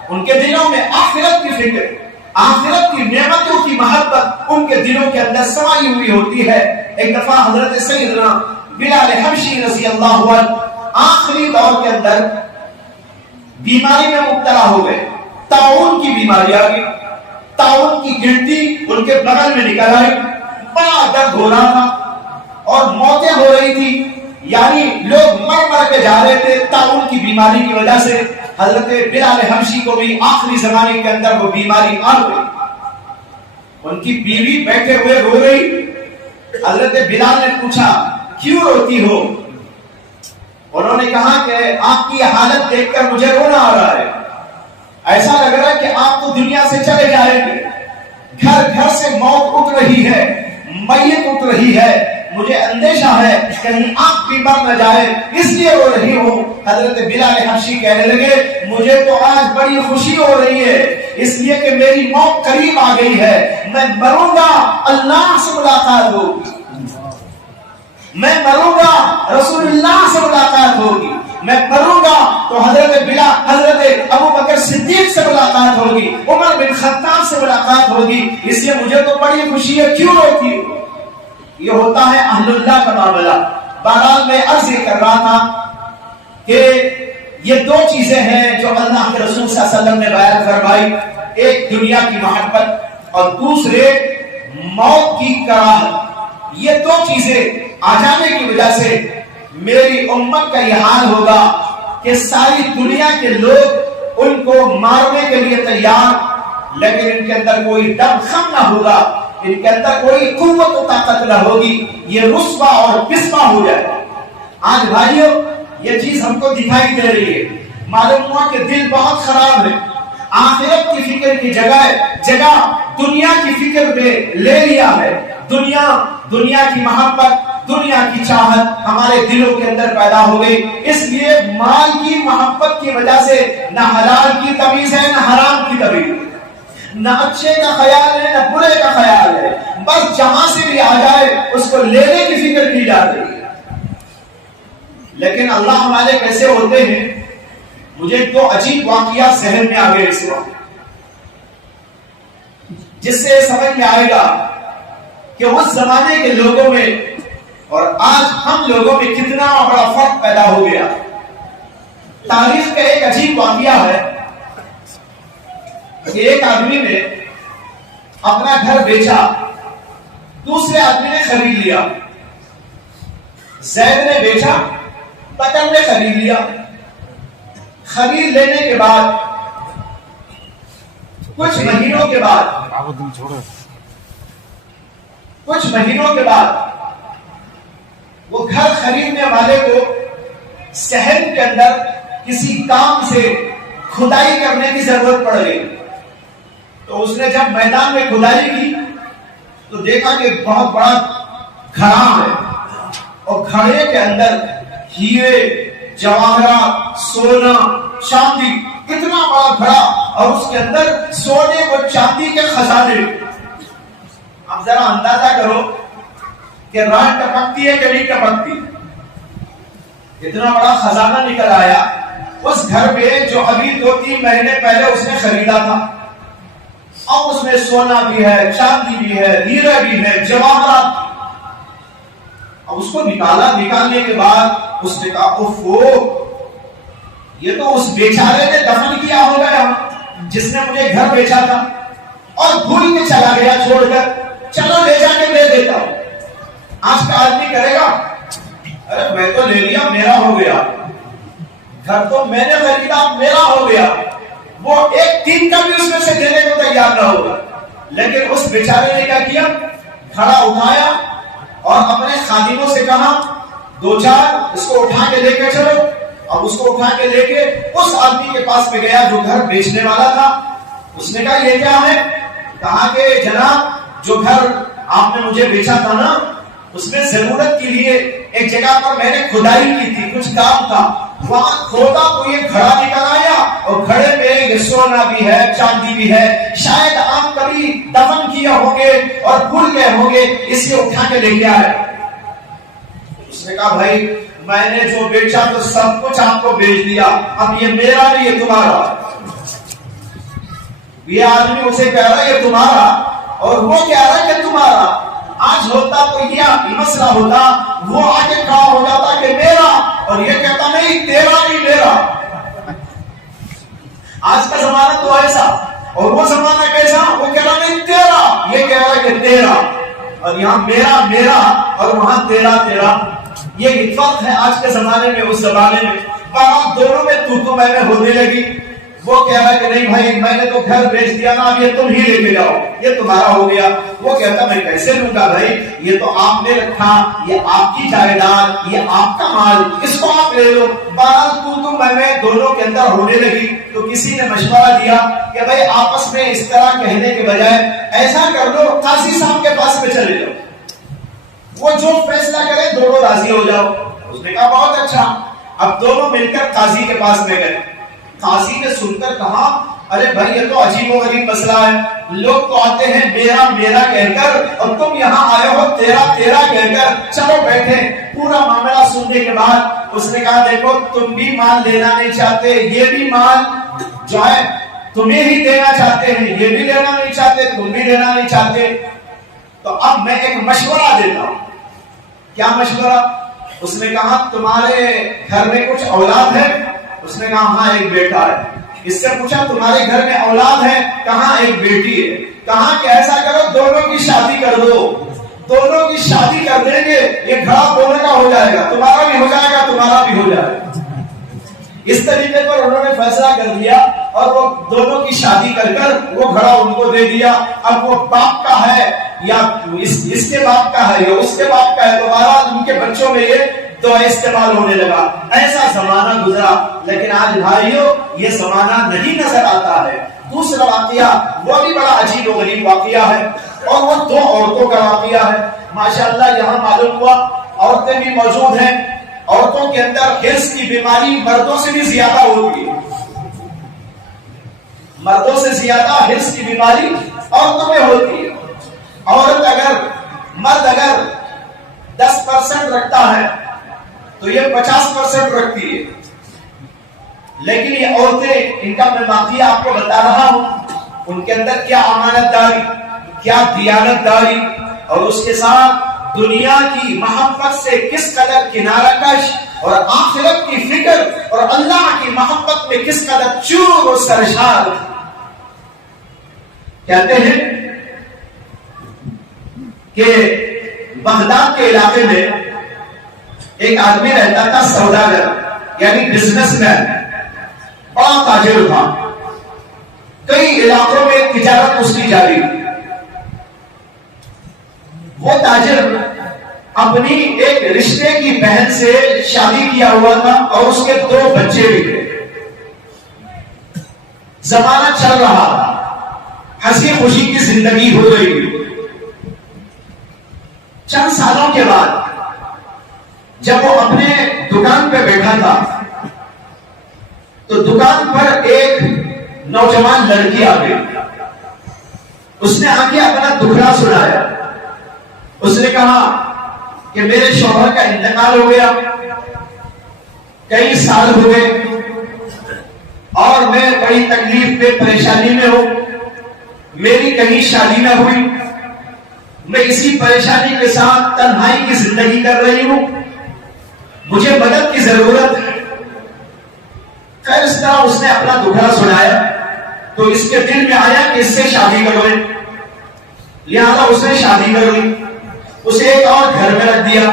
ان کے دلوں میں آخرت کی فکر, آخرت کی نعمتوں کی محبت ان کے دلوں کے اندر سمائی ہوئی ہوتی ہے. ایک دفعہ حضرت سیدنا بلال حبشی رضی اللہ عنہ آخری دور کے اندر بیماری میں مبتلا ہو گئے. طاعون کی بیماری آ گئی, طاعون کی گنتی ان کے بغل میں نکل آئی, بڑا درد ہو رہا تھا اور موتیں ہو رہی تھی, یعنی لوگ مر مر کے جا رہے تھے طاعون کی بیماری کی وجہ سے. حضرت بلال حبشی کو بھی آخری زمانے کے اندر وہ بیماری آ گئی. ان کی بیوی بیٹھے ہوئے رو رہی. حضرت بلال نے پوچھا کیوں روتی ہو؟ انہوں نے کہا کہ آپ کی حالت دیکھ کر مجھے رونا آ رہا ہے, ایسا لگ رہا ہے کہ آپ تو دنیا سے چلے جائیں گے. گھر گھر سے موت اٹھ رہی ہے, میت اٹھ رہی ہے, مجھے اندیشہ ہے کہیں آپ بھی مر نہ جائے اس لیے رو رہی ہوں. حضرت بلال حبشی کہنے لگے مجھے تو آج بڑی خوشی ہو رہی ہے اس لیے کہ میری موت قریب آ گئی ہے. میں مروں گا اللہ سے ملاقات ہوگی, میں مروں گا رسول اللہ سے ملاقات ہوگی, میں مروں گا تو حضرت ابو بکر صدیق سے ملاقات ہوگی, عمر بن خطاب سے ملاقات ہوگی. اس لیے مجھے تو بڑی خوشی ہے, کیوں روتی ہو؟ یہ ہوتا ہے اہل اللہ کا معاملہ. بہرحال میں عرض یہ کر رہا تھا کہ یہ دو چیزیں ہیں جو اللہ کے رسول صلی اللہ علیہ وسلم نے بیان فرمائی، ایک دنیا کی محبت اور دوسرے موت کی کراہت۔ یہ دو چیزیں آ جانے کی وجہ سے میری امت کا یہ حال ہوگا کہ ساری دنیا کے لوگ ان کو مارنے کے لیے تیار، لیکن ان کے اندر کوئی دم خم نہ ہوگا، ان کے اندر کوئی قوت و طاقت نہ ہوگی، یہ رسوا اور پسپا ہو جائے۔ آج بھائیو یہ چیز ہم کو دکھائی دے رہی ہے، معلوم ہوا کہ دل بہت خراب ہے، آخرت کی فکر کی جگہ دنیا کی فکر میں لے لیا ہے۔ دنیا کی محبت، دنیا کی چاہت ہمارے دلوں کے اندر پیدا ہو گئی، اس لیے مال کی محبت کی وجہ سے نہ حلال کی تمیز ہے نہ حرام کی تمیز، نہ اچھے کا خیال ہے نہ برے کا خیال ہے، بس جہاں سے بھی آ جائے اس کو لینے کی فکر کی جاتی ہے۔ لیکن اللہ والے کیسے ہوتے ہیں؟ مجھے تو عجیب واقعات ذہن میں آ گئے اس وقت، جس سے سمجھ میں آئے گا کہ اس زمانے کے لوگوں میں اور آج ہم لوگوں میں کتنا بڑا فرق پیدا ہو گیا۔ تاریخ کا ایک عجیب واقعہ ہے کہ ایک آدمی نے اپنا گھر بیچا، دوسرے آدمی نے خرید لیا۔ زید نے بیچا، بکر نے خرید لیا۔ خرید لینے کے بعد کچھ مہینوں کے بعد وہ گھر خریدنے والے کو صحن کے اندر کسی کام سے کھدائی کرنے کی ضرورت پڑ گئی۔ تو اس نے جب میدان میں کھدائی کی تو دیکھا کہ بہت بڑا گھڑا ہے، اور گھڑے کے اندر ہیرے، جواہرات، سونا، چاندی، اتنا بڑا گھڑا، اور اس کے اندر سونے اور چاندی کے خزانے۔ اب ذرا اندازہ کرو کہ رات ٹپکتی ہے کہ نہیں ٹپکتی؟ اتنا بڑا خزانہ نکل آیا اس گھر میں جو ابھی 2-3 مہینے پہلے اس نے خریدا تھا۔ اب اس میں سونا بھی ہے، چاندی بھی ہے، ہیرا بھی ہے، جواہرات۔ اب اس کو نکالنے کے بعد اس نے کہا اوفو، یہ تو اس بیچارے نے دفن کیا ہوگا جس نے مجھے گھر بیچا تھا، اور بھول کے چلا گیا چھوڑ کر، چلو لے جا کے دے دیتا ہوں۔ آج کا آدمی کرے گا، ارے میں تو لے لیا، میرا ہو گیا، گھر تو میں نے خریدا، میرا ہو گیا، وہ ایک دن کا بھی اس میں سے دینے کو تیار نہ ہوگا۔ لیکن اس بیچارے نے کیا کیا؟ گھڑا اٹھایا اور اپنے خادموں سے کہا 2-4 اس کو اٹھا کے لے کے چلو۔ اب اس کو اٹھا کے لے کے اس آدمی کے پاس میں گیا جو گھر بیچنے والا تھا۔ اس نے کہا یہ کیا ہے؟ کہا کہ جناب جو گھر آپ نے مجھے بیچا تھا نا، اس میں ضرورت کے لیے ایک جگہ پر میں نے کھدائی کی تھی، کچھ کام تھا، وہاں کھودا تو یہ گھڑا نکل آیا، اور گھڑے میں یہ سونا بھی ہے، چاندی بھی ہے، شاید آپ کبھی دفن کیے ہوں گے اور بھول گئے ہوں گے، اسے اٹھا کے لے کے آئے۔ اس نے کہا بھائی میں نے جو بیچا تو سب کچھ آپ کو بیچ دیا، اب یہ میرا نہیں، یہ تمہارا۔ یہ آدمی اسے کہہ رہا ہے یہ تمہارا، اور وہ کہہ رہا ہے کہ تمہارا۔ آج ہوتا تو یہ مسئلہ ہوتا، وہ آگے کھڑا ہو جاتا کہ میرا، اور یہ کہتا نہیں تیرا نہیں میرا۔ آج کا زمانہ تو ایسا، اور وہ زمانہ کیسا؟ وہ کہہ رہا نہیں تیرا، یہ کہہ رہا کہ تیرا، اور یہاں میرا میرا اور وہاں تیرا تیرا۔ یہ فرق ہے آج کے زمانے میں اس زمانے میں، پر دونوں میں تو میں ہونے لگی۔ وہ کہہ رہا کہ نہیں بھائی میں نے تو گھر بیچ دیا نا، اب یہ تم ہی لے کے جاؤ، یہ تمہارا ہو گیا۔ وہ کہتا میں کیسے لوں گا بھائی، یہ تو آپ نے رکھا، یہ آپ کی جائیداد، یہ آپ کا مال، اس کو آپ لے لو۔ بہرحال تو میں دونوں کے اندر ہونے لگی۔ تو کسی نے مشورہ دیا کہ بھائی آپس میں اس طرح کہنے کے بجائے ایسا کر لو، قاضی صاحب کے پاس میں چلے جاؤ، وہ جو فیصلہ کرے دونوں راضی ہو جاؤ۔ اس نے کہا بہت اچھا۔ اب دونوں مل کر قاضی کے پاس میں گئے۔ قاضی نے سن کر کہا ارے بھائی یہ تو عجیب و غریب مسئلہ ہے، لوگ تو آتے ہیں میرا میرا کہہ کر، اور تم یہاں آئے ہو تیرا تیرا کہہ کر، چلو بیٹھے۔ پورا معاملہ سننے کے بعد اس نے کہا دیکھو تم بھی مال لینا نہیں چاہتے، یہ بھی مال جو ہے تمہیں ہی دینا چاہتے ہیں، یہ بھی لینا نہیں چاہتے، تم بھی لینا نہیں چاہتے، تو اب میں ایک مشورہ دیتا ہوں۔ کیا مشورہ؟ اس نے کہا تمہارے گھر میں کچھ اولاد ہے؟ اس نے کہا ہاں ایک بیٹا ہے. اس سے پوچھا تمہارے گھر میں اولاد ہے؟ کہاں ایک بیٹی ہے. کہاں کہ ایسا کرو دونوں کی شادی کر دو, دونوں کی شادی کر دیں گے, یہ گھڑا دونوں کا ہو جائے گا, تمہارا بھی ہو جائے گا تمہارا بھی ہو جائے گا. اس طریقے پر انہوں نے فیصلہ کر دیا اور وہ دونوں کی شادی کر کر وہ گھڑا ان کو دے دیا. اب وہ باپ کا ہے یا اس کے باپ کا ہے یا اس کے باپ کا ہے, تو بہرحال ان کے بچوں میں یہ تو استعمال ہونے لگا. ایسا زمانہ گزرا. لیکن آج بھائیوں یہ زمانہ نہیں نظر آتا ہے. دوسرا واقعہ وہ بھی بڑا عجیب و غریب واقعہ ہے, اور وہ دو عورتوں کا واقعہ ہے. ماشاءاللہ یہاں معلوم ہوا عورتیں بھی موجود ہیں. عورتوں کے اندر حرص کی بیماری مردوں سے بھی زیادہ ہوتی ہے. مردوں سے زیادہ حرص کی بیماری عورتوں میں ہوتی ہے. مرد اگر 10% رکھتا ہے تو یہ 50% رکھتی ہے. لیکن یہ عورتیں, ان کا میں واقعہ آپ کو بتا رہا ہوں, ان کے اندر کیا امانت داری, کیا دیانت داری, اور اس کے ساتھ دنیا کی محبت سے کس قدر کنارہ کش, اور آخرت کی فکر اور اللہ کی محبت میں کس قدر چور و سرشار. کہتے ہیں کہ بغداد کے علاقے میں ایک آدمی رہتا تھا, سوداگر یعنی بزنس مین, بڑا تاجر تھا. کئی علاقوں میں تجارت اس کی جاری. وہ تاجر اپنی ایک رشتے کی بہن سے شادی کیا ہوا تھا اور اس کے 2 بچے بھی تھے. زمانہ چل رہا تھا, ہنسی خوشی کی زندگی ہو رہی تھی. چند سالوں کے بعد جب وہ اپنے دکان پہ بیٹھا تھا تو دکان پر ایک نوجوان لڑکی آ گئی. اس نے آ کے اپنا دکھڑا سنایا. اس نے کہا کہ میرے شوہر کا انتقال ہو گیا, کئی سال ہوئے, اور میں بڑی تکلیف میں پریشانی میں ہوں. میری کہیں شادی نہ ہوئی, میں اسی پریشانی کے ساتھ تنہائی کی زندگی کر رہی ہوں, مجھے مدد کی ضرورت ہے. خیر اس طرح اس نے اپنا دکھڑا سنایا تو اس کے دل میں آیا کہ اس سے شادی کروائے. لہذا اس نے شادی کر لی, اسے ایک اور گھر میں رکھ دیا.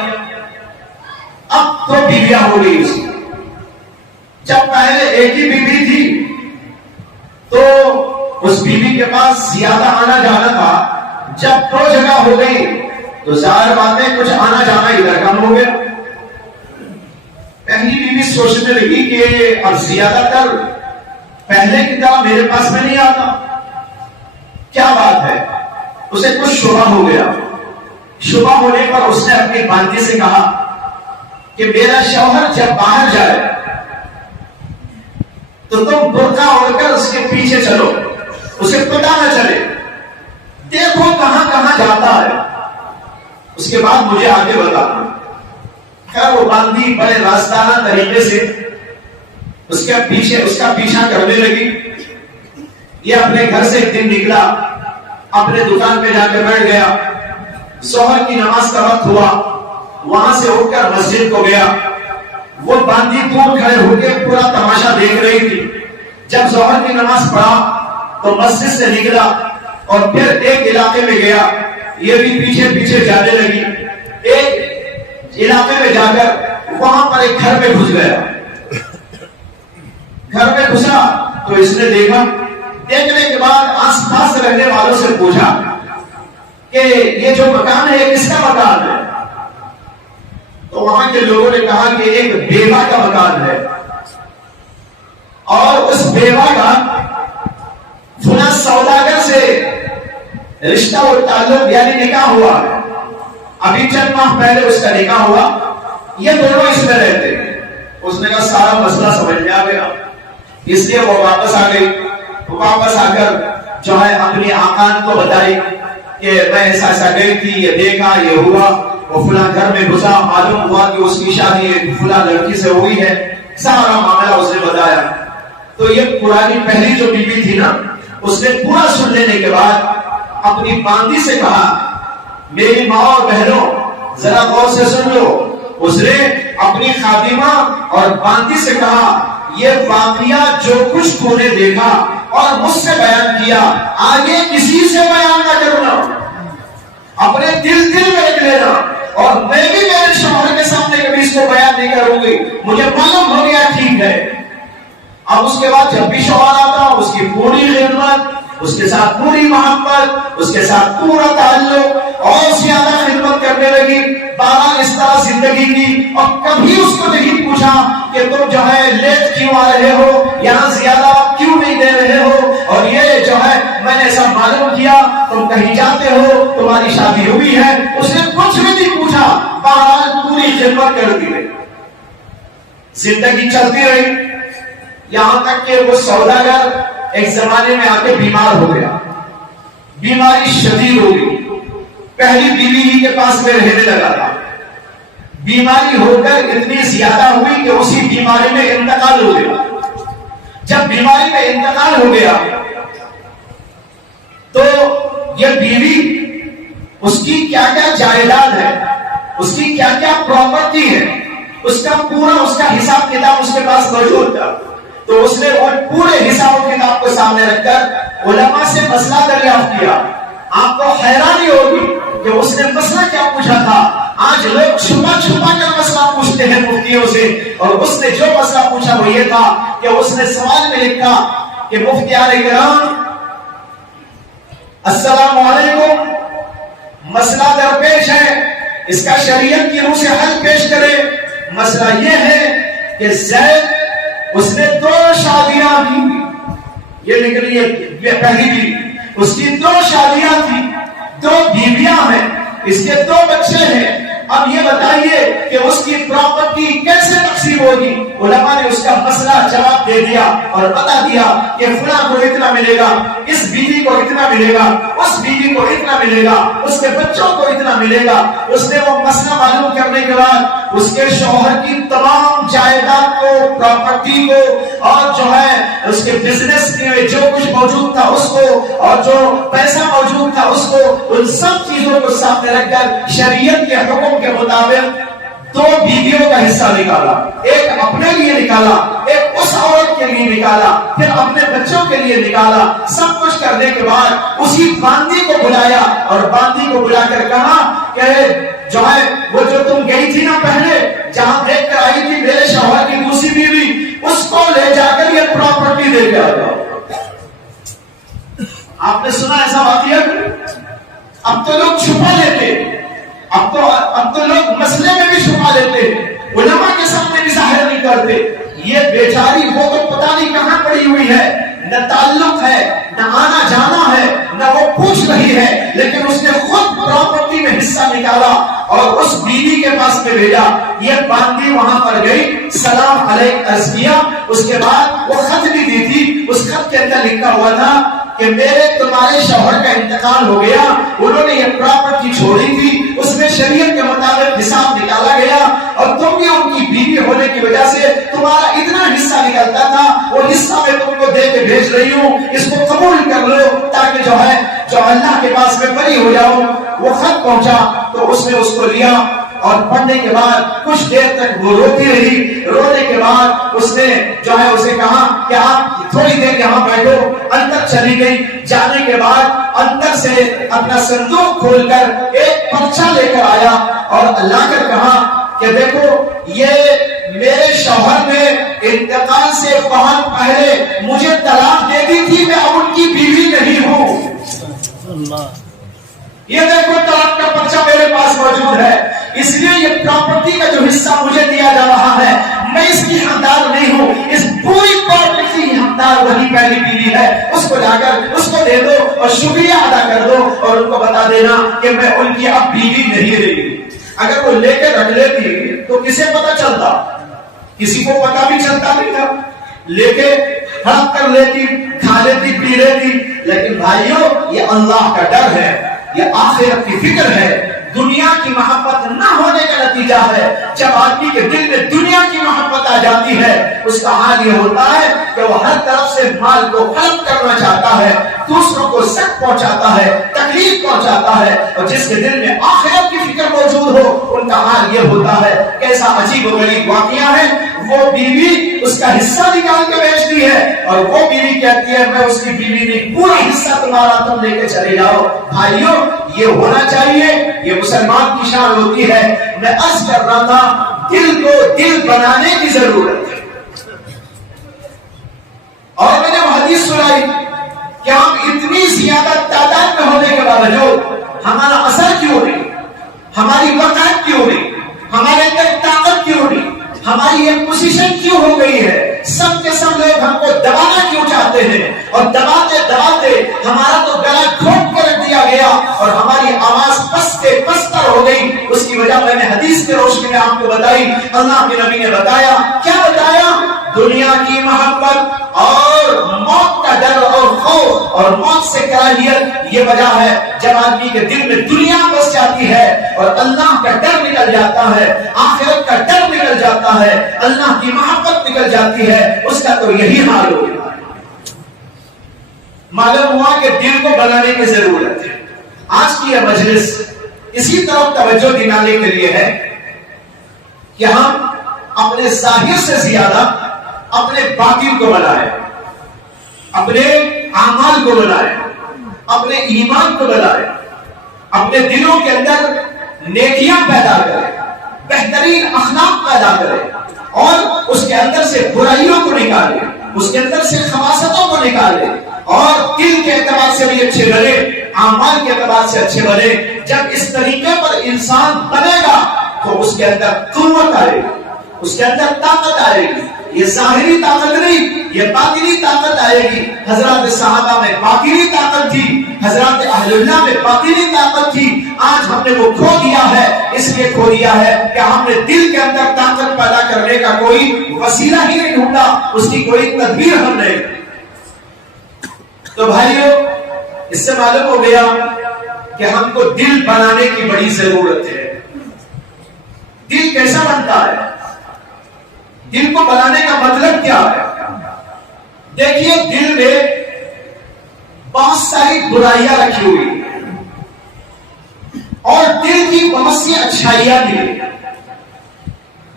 اب تو بیویاں ہو گئی اس کی. جب پہلے ایک ہی بیوی تھی تو اس بیوی کے پاس زیادہ آنا جانا تھا. جب 2 جگہ ہو گئی تو ظاہر بات ہے کچھ آنا جانا ادھر کم ہو گیا. پہلی بیوی سوچنے لگی کہ اب زیادہ تر پہلے کی طرح میرے پاس میں نہیں آتا, کیا بات ہے. اسے کچھ شبہ ہو گیا. شبہ ہونے پر اس نے اپنی باندھی سے کہا کہ میرا شوہر جب باہر جائے تو تم برقع اوڑھ کر اس کے پیچھے چلو, اسے پتہ نہ چلے, دیکھو کہاں کہاں جاتا ہے, اس کے بعد مجھے آگے بتانا. خیر وہ باندھی بڑے راستانہ طریقے سے اس کا پیچھا کرنے لگی. یہ اپنے گھر سے ایک دن نکلا, اپنے دکان پہ جا کے بیٹھ گیا. ظہر کی نماز کا وقت ہوا, وہاں سے اٹھ کر مسجد کو گیا. وہ باندھی دور کھڑے ہو کے پورا تماشا دیکھ رہی تھی. جب ظہر کی نماز پڑھا تو مسجد سے نکلا اور پھر ایک علاقے میں گیا. یہ بھی پیچھے پیچھے جانے لگی. ایک علاقے میں جا کر وہاں پر ایک گھر میں گھس گیا. گھر میں گھسا تو اس نے دیکھا. دیکھنے کے بعد آس پاس رہنے والوں سے پوچھا کہ یہ جو مکان ہے یہ کس کا مکان ہے؟ تو وہاں کے لوگوں نے کہا کہ ایک بیوہ کا مکان ہے, اور اس بیوہ کا فلاں سوداگر سے رشتہ اور تعلق یعنی نکاح ہوا ہے. ابھی چند ماہ پہلے اس کا نکاح ہوا, یہ دونوں اس میں رہتے ہیں. اس نے کہا سارا مسئلہ سمجھ میں آ گیا. اس لیے وہ واپس آ گئی. واپس آ کر جو ہے اپنی آقان کو بتائی کہ میں ایسا گئی تھی, یہ دیکھا, یہ ہوا. وہ فلاں گھر میں گھسا, معلوم ہوا کہ اس کی شادی فلاں لڑکی سے ہوئی ہے. سارا معاملہ اس نے بتایا. تو یہ پرانی پہلی جو بیوی تھی نا, اس نے پورا سن لینے کے بعد اپنی باندھی سے کہا میری ماں اور بہنوں ذرا غور سے سن لو, اس نے اپنی خادمہ اور باندی سے کہا یہ واقعہ جو کچھ تو نے دیکھا اور مجھ سے بیان کیا آگے کسی سے بیان نہ کرنا، اپنے دل میں رکھ لینا، اور میں بھی میرے شوہر کے سامنے کبھی اس کو بیان نہیں کروں گی، مجھے معلوم ہو گیا ٹھیک ہے۔ اب اس کے بعد جب بھی شوہر آتا اس کی پوری خدمت، اس کے ساتھ پوری محبت، اس کے ساتھ پورا تعلق، اور زیادہ خدمت کرنے لگی۔ 12 اس طرح زندگی کی، اور کبھی اس کو نہیں پوچھا کہ تم جو ہے لیٹ کیوں آ رہے ہو، یہاں زیادہ کیوں نہیں دے رہے ہو، اور یہ جو ہے میں نے ایسا معلوم کیا تم کہیں جاتے ہو، تمہاری شادی ہوئی ہے۔ اس نے کچھ بھی نہیں پوچھا، بہرحال پوری خدمت کرتی رہی، زندگی چلتی رہی، یہاں تک کہ وہ سوداگر ایک زمانے میں آ کے بیمار ہو گیا، بیماری شدید ہو گئی، پہلی بیوی ہی کے پاس میں رہنے لگا تھا، بیماری ہو کر اتنی زیادہ ہوئی کہ اسی بیماری میں انتقال ہو گیا۔ جب بیماری میں انتقال ہو گیا تو یہ بیوی، اس کی کیا کیا جائیداد ہے، اس کی کیا کیا پراپرٹی ہے، اس کا پورا اس کا حساب کتاب اس کے پاس موجود تھا۔ تو اس نے وہ پورے حساب و کتاب کو سامنے رکھ کر علماء سے مسئلہ دریافت کیا۔ آپ کو حیرانی ہوگی کہ اس نے مسئلہ کیا پوچھا تھا۔ آج لوگ چھپا چھپا کر مسئلہ پوچھتے ہیں مفتیوں سے، اور اس نے جو مسئلہ پوچھا وہ یہ تھا کہ اس نے سوال میں لکھا کہ مفتیان کرام السلام علیکم، مسئلہ درپیش ہے، اس کا شریعت کی روح سے حل پیش کرے۔ مسئلہ یہ ہے کہ زید اس نے 2 شادیاں کی، یہ لکھ رہی ہے پہلی بیوی، اس کی 2 شادیاں تھی، 2 بیویاں ہیں، اس کے 2 بچے ہیں۔ اب یہ بتائیے کہ اس کی پراپرٹی کیسے تقسیم ہوگی؟ علماء نے اس کا مسئلہ جواب دے دیا اور بتا دیا کہ فلاں کو اتنا ملے گا، اس بیوی کو اتنا ملے گا، اس بیوی کو اتنا ملے گا، اس کے بچوں کو اتنا ملے گا۔ اس نے وہ مسئلہ معلوم کرنے کے بعد اس کے شوہر کی تمام جائیداد کو، پراپرٹی کو، اور جو ہے اس کے بزنس میں جو کچھ موجود تھا اس کو، اور جو پیسہ موجود تھا اس کو، ان سب چیزوں کو سامنے رکھ کر شریعت کے حکم کے مطابق 2 بیویوں کا حصہ نکالا، ایک اپنے لیے نکالا، ایک اس عورت کے لیے نکالا، پھر اپنے بچوں کے لیے نکالا۔ سب کچھ کرنے کے بعد اسی باندی کو بلایا اور باندی کو بلا کر کہا کہ جو ہے وہ جو تم گئی تھی نا پہلے، جہاں دیکھ کر آئی تھی میرے شوہر کی دوسری بیوی، اس کو لے جا کر یہ پراپرٹی دے کے آ جاؤ۔ آپ نے سنا ایسا واقعہ؟ اب تو لوگ چھپا لیتے، اب تو لوگ مسئلے میں بھی چھپا لیتے، علماء کے سامنے بھی ظاہر نہیں کرتے۔ یہ بیچاری وہ تو پتہ نہیں کہاں پڑی ہوئی ہے، نہ تعلق ہے، نہ آنا جانا ہے، نہ وہ پوچھ رہی ہے، لیکن اس نے خود پراپرٹی میں حصہ نکالا اور اس بیوی کے پاس میں بھیجا۔ یہ باندی وہاں پر گئی، سلام علیک عرض کیا، اس کے بعد وہ خط بھی دی تھی، اس خط کے اندر لکھا ہوا تھا کہ میرے تمہارے شوہر کا انتقال ہو گیا، انہوں نے یہ پراپرٹی چھوڑی تھی، اس میں شریعت کے مطابق حساب نکالا گیا، اور تم بھی ان کی بیوی ہونے کی وجہ سے تمہارا اتنا حصہ نکلتا تھا، وہ حصہ میں تم کو دے کے بھیج رہی ہوں، اس کو قبول کر لو تاکہ جو ہے جو اللہ کے پاس میں بری ہو جاؤ۔ وہ خط پہنچا تو اس نے اس کو لیا، اور پڑھنے کے بعد کچھ دیر تک وہ روتی رہی۔ رونے کے بعد اس نے جو ہے اسے کہا کہ آپ تھوڑی دیر یہاں بیٹھو۔ اندر چلی گئی، جانے کے بعد اندر سے اپنا صندوق کھول کر ایک پرچہ لے کر آیا اور لا کر کہا کہ دیکھو یہ میرے شوہر نے انتقال سے بہت پہلے مجھے طلاق دے دی تھی، میں اب ان کی بیوی نہیں ہوں۔ یہ دیکھو طلاق کا پرچہ میرے پاس موجود ہے، اس لیے یہ پراپرٹی کا جو حصہ مجھے دیا جا رہا ہے میں اس کی حقدار نہیں ہوں، اس پوری پراپرٹی کی حقدار وہی پہلی بیوی ہے۔ اس کو جا کر اس کو دے دو اور شکریہ ادا کر دو، اور ان کو بتا دینا کہ میں ان کی اب بیوی نہیں رہی۔ اگر وہ لے کے رکھ لیتی تو کسے پتا چلتا؟ کسی کو پتا بھی چلتا نہیں تھا۔ لے کے ہڑپ کر لیتی، کھا لیتی، پی لیتی، لیکن بھائیوں یہ اللہ کا ڈر ہے، یہ آخرت کی فکر ہے۔ دنیا کی محبت نہ ہونے کا نتیجہ ہے. جب آدمی کے دل میں دنیا کی محبت آ جاتی ہے اس کا حال یہ ہوتا ہے کہ وہ ہر طرف سے مال کو طلب کرنا چاہتا ہے, دوسروں کو سخت پہنچاتا ہے, تکلیف پہنچاتا ہے, اور جس کے دل میں آخرت کی فکر موجود ہو ان کا حال یہ ہوتا ہے. کیسا عجیب و غریب واقعہ ہے, وہ بیوی اس کا حصہ نکال کے بیچتی ہے اور وہ بیوی کہتی ہے میں اس کی بیوی نہیں, پورا حصہ تمہارا تم لے کے چلے جاؤ. بھائیوں یہ ہونا چاہیے, یہ مسلمان کی شان ہوتی ہے. میں عرض کر رہا تھا دل کو دل بنانے کی ضرورت ہے. اور میں نے وہ حدیث سنائی کہ ہم اتنی زیادہ تعداد میں ہونے کے باوجود ہمارا اثر کیوں نہیں, ہماری وقت کیوں نہیں, ہمارے اندر طاقت کیوں نہیں, ہماری ایک پوزیشن کیوں ہو گئی ہے. سب کے سب لوگ ہم کو دبانا کیوں چاہتے ہیں, اور دباتے دباتے ہمارا تو گلا گھونٹ کر رکھ دیا گیا اور ہماری آواز پستے پستر ہو گئی. اس کی وجہ میں نے حدیث کی روشنی میں آپ کو بتائی. اللہ کے نبی نے بتایا, کیا بتایا, دنیا کی محبت اور موت کا ڈر اور خوف اور موت سے کراہیت یہ وجہ ہے. جب آدمی کے دل میں دنیا بس جاتی ہے اور اللہ کا ڈر نکل جاتا ہے, آخرت کا ڈر نکل جاتا ہے, اللہ کی محبت نکل جاتی ہے, اس کا تو یہی حال ہو گیا. معلوم ہوا کہ دل کو بنانے کی ضرورت ہے. آج کی یہ مجلس اسی طرف توجہ دلانے کے لیے ہے کہ ہم اپنے ظاہر سے زیادہ اپنے باطن کو بنائیں, اپنے اعمال کو بنائیں, اپنے ایمان کو بنائیں, اپنے دلوں کے اندر نیکیاں پیدا کریں, بہترین اخلاق پیدا کریں اور اس کے اندر سے برائیوں کو نکالیں, اس کے اندر سے خباثتوں کو نکالیں اور دل کے اعتبار سے بھی اچھے بنے, اعمال کے اعتبار سے اچھے بنے. جب اس طریقے پر انسان بنے گا تو اس کے اندر قوت آئے گی, اس کے اندر طاقت آئے گی. یہ ظاہری طاقت نہیں, یہ باطنی طاقت آئے گی. حضرات صحابہ میں باطنی طاقت تھی, حضرات اہل اللہ میں باطنی طاقت تھی. آج ہم نے وہ کھو دیا ہے, اس لیے کھو دیا ہے کہ ہم نے دل کے اندر طاقت پیدا کرنے کا کوئی وسیلہ ہی نہیں ڈھونڈا, اس کی کوئی تدبیر ہم نے. تو بھائیو اس سے معلوم ہو گیا کہ ہم کو دل بنانے کی بڑی ضرورت ہے. دل کیسا بنتا ہے, دل کو بنانے کا مطلب کیا ہے؟ دیکھیے دل میں بہت ساری برائیاں رکھی ہوئی ہیں اور دل کی بہت سی اچھائیاں بھی ہیں.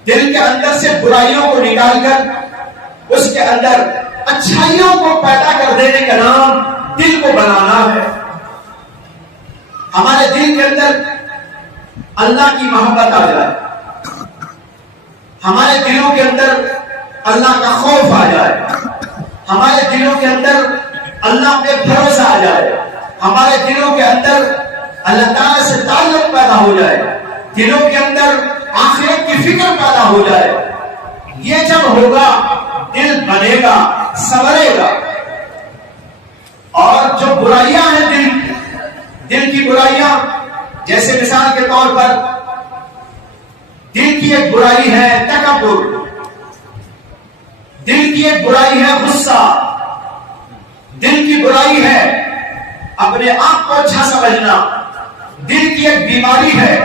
دل کے اندر سے برائیوں کو نکال کر اس کے اندر اچھائیوں کو پیدا کر دینے کا نام دل کو بنانا ہے. ہمارے دل کے اندر اللہ کی محبت آ جائے, ہمارے دلوں کے اندر اللہ کا خوف آ جائے, ہمارے دلوں کے اندر اللہ پہ بھروسہ آ جائے, ہمارے دلوں کے اندر اللہ تعالیٰ سے تعلق پیدا ہو جائے, دلوں کے اندر آخرت کی فکر پیدا ہو جائے. یہ جب ہوگا دل بنے گا, سنورے گا. اور جو برائیاں ہیں دل کی برائیاں, جیسے مثال کے طور پر دل کی ایک برائی ہے تکبر, دل کی ایک برائی ہے غصہ, دل کی برائی ہے اپنے آپ کو اچھا سمجھنا, دل کی ایک بیماری ہے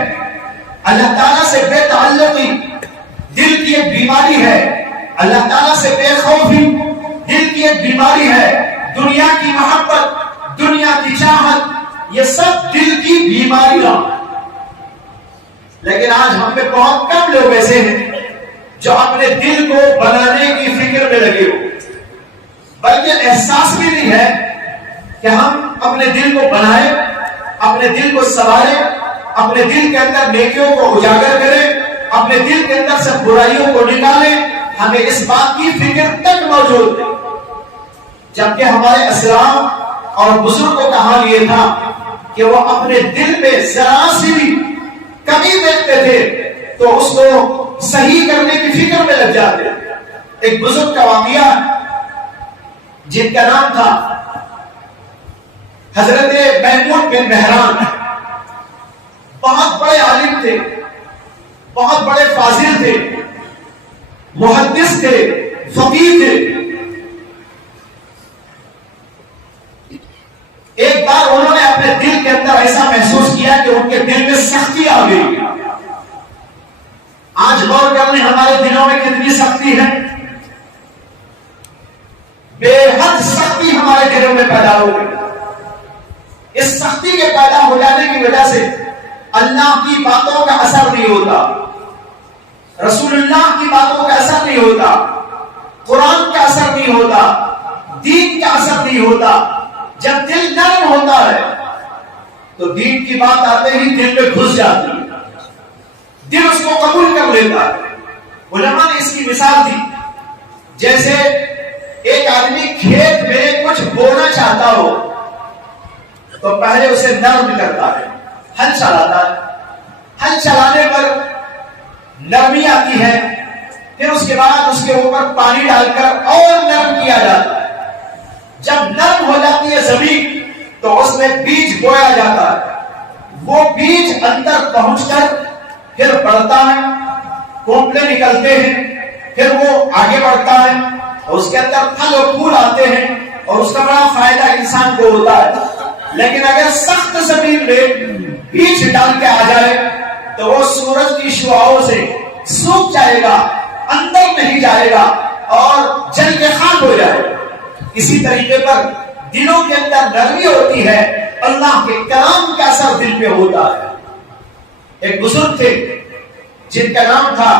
اللہ تعالیٰ سے بے تعلقی, دل کی ایک بیماری ہے اللہ تعالیٰ سے بے خوفی, دل کی ایک بیماری ہے دنیا کی محبت, دنیا کی چاہت. یہ سب دل کی بیماریاں. لیکن آج ہم میں بہت کم لوگ ایسے ہیں جو اپنے دل کو بنانے کی فکر میں لگے ہو, بلکہ احساس بھی نہیں ہے کہ ہم اپنے دل کو بنائیں, اپنے دل کو سنواریں, اپنے دل کے اندر نیکیوں کو اجاگر کریں, اپنے دل کے اندر سے برائیوں کو نکالیں. ہمیں اس بات کی فکر تک موجود نہیں, جبکہ ہمارے اسلاف اور بزرگوں کا حال یہ تھا کہ وہ اپنے دل میں ذرا سی بھی کمی دیکھتے تھے تو اس کو صحیح کرنے کی فکر میں لگ جاتے. ایک بزرگ کا واقعہ جن کا نام تھا حضرت میمون بن مہران, بہت بڑے عالم تھے, بہت بڑے فاضل تھے, محدث تھے, فقیہ تھے. ایک بار انہوں نے اپنے دل کے اندر ایسا محسوس کیا کہ ان کے دل میں سختی آج غور کرنے ہمارے دلوں میں کتنی سختی ہے، بے حد سختی ہمارے دلوں میں پیدا ہو گئی۔ اس سختی کے پیدا ہو جانے کی وجہ سے اللہ کی باتوں کا اثر نہیں ہوتا، رسول اللہ کی باتوں کا اثر نہیں ہوتا، قرآن کا اثر نہیں ہوتا، دین کا اثر نہیں ہوتا۔ جب دل نرم ہوتا ہے تو دین کی بات آتے ہی دل میں گھس جاتی ہے، دل اس کو قبول کر لیتا ہے۔ علماء نے اس کی مثال دی، جیسے ایک آدمی کھیت میں کچھ بونا چاہتا ہو تو پہلے اسے نرم کرتا ہے، ہل چلاتا ہے، ہل چلانے پر نرمی آتی ہے، پھر اس کے بعد اس کے اوپر پانی ڈال کر اور نرم کیا جاتا ہے۔ جب نرم ہو جاتی ہے زمین تو اس میں بیج بویا جاتا ہے، وہ بیج اندر پہنچ کر پھر بڑھتا ہے، کونپلے نکلتے ہیں، پھر وہ آگے بڑھتا ہے اور اس کے اندر پھل اور پھول آتے ہیں اور اس کا بڑا فائدہ انسان کو ہوتا ہے۔ لیکن اگر سخت زمین میں بیج ڈال کے آ جائے تو وہ سورج کی شعاعوں سے سوکھ جائے گا، اندر نہیں جائے گا اور جل کے خاک ہو جائے گا۔ اسی طریقے پر دلوں کے اندر نرمی ہوتی ہے، اللہ کے کلام کا اثر دل پہ ہوتا ہے۔ ایک بزرگ تھے جن کا نام تھا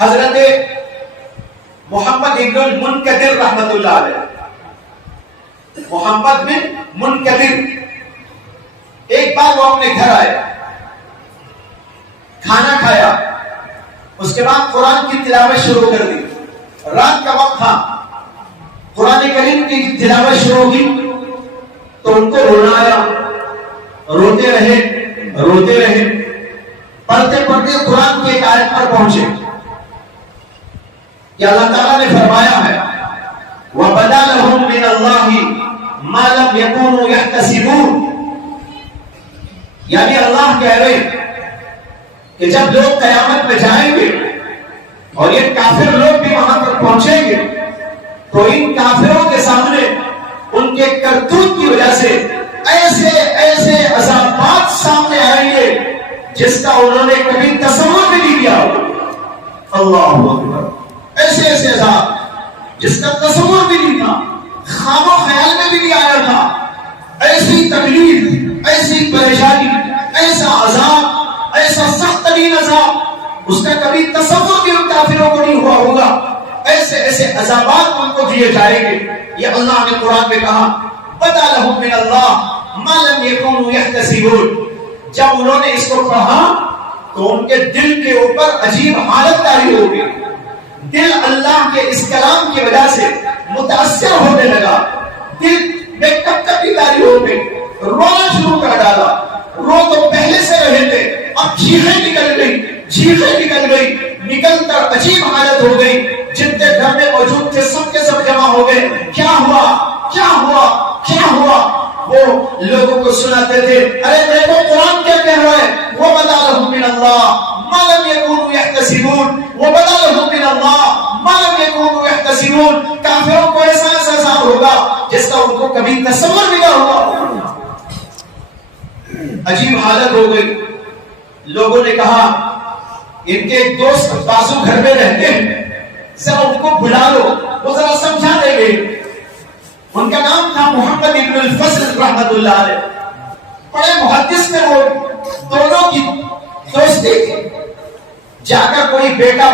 حضرت محمد بن منکدر رحمت اللہ علیہ، محمد بن منکدر۔ ایک بار وہ اپنے گھر آئے، کھانا کھایا، اس کے بعد قرآن کی تلاوت شروع کر دی۔ رات کا وقت تھا، قرآن کریم کی تلاوت شروع کی تو ان کو رونا آیا، روتے رہے روتے رہے، پڑھتے پڑھتے قرآن کی ایک آیت پر پہنچے کہ اللہ تعالیٰ نے فرمایا ہے وَبَدَا لَهُم مِّنَ اللَّهِ مَا لَمْ يَكُونُوا يَحْتَسِبُونَ، یعنی اللہ کہہ رہے کہ جب لوگ قیامت میں جائیں گے اور یہ کافر لوگ بھی وہاں پر پہنچیں گے تو ان کافروں کے سامنے ان کے کرتوت کی وجہ سے ایسے ایسے عذابات سامنے آئیں گے جس کا انہوں نے کبھی تصور بھی نہیں کیا ہوگا۔ اللہ اکبر، ایسے ایسے عذاب جس کا تصور بھی نہیں تھا، خواب و خیال میں بھی نہیں آیا تھا، ایسی تکلیف، ایسی پریشانی، ایسا عذاب، ایسا سخت ترین عذاب اس کا کبھی تصور بھی ان کافروں کو نہیں ہوا ہوگا۔ ایسے ایسے عذابات ان کو دیے جائیں گے۔ یہ اللہ نے قرآن میں کہا بَدَا لَهُم مِّنَ اللَّهِ مَا لَمْ يَكُونُوا يَحْتَسِبُونَ۔ جب انہوں نے اس کو پڑھا تو ان کے دل کے اوپر عجیب حالت طاری ہو گئی، دل اللہ کے اس کلام کی وجہ سے متاثر ہونے لگا، دل میں کپکپی طاری ہو گئی، رونا شروع کر ڈالا۔ رو تو پہلے سے رہے تھے، اب چیخیں نکل گئی، چیخیں نکل گئی، نکل کر عجیب حالت ہو گئی۔ جتنے گھر میں موجود تھے سب کے سب جمع ہو گئے، کیا ہوا کیا ہوا کیا ہوا؟ وہ لوگوں کو سناتے تھے، ارے دیکھو قرآن کیا کہہ رہا ہے، وَبَدَا لَهُم مِّنَ اللَّهِ مَا لَمْ يَكُونُوا يَحْتَسِبُونَ، وَبَدَا لَهُم مِّنَ اللَّهِ مَا لَمْ يَكُونُوا يَحْتَسِبُونَ۔ کافروں کو ایسا عذاب ہوگا جس کا ان کو کبھی تصور بھی نہ ہوا۔ عجیب حالت ہو گئی۔ لوگوں نے کہا ان کے ایک دوست بازو گھر میں رہتے ہیں، ذرا ان کو بلا لو، وہ ذرا سمجھا دیں گے۔ ان کا نام تھا محمد بن الفضل رحمت اللہ علیہ، بڑے محدث میں وہ دونوں کی دوستی تھی۔ جا کر کوئی بیٹا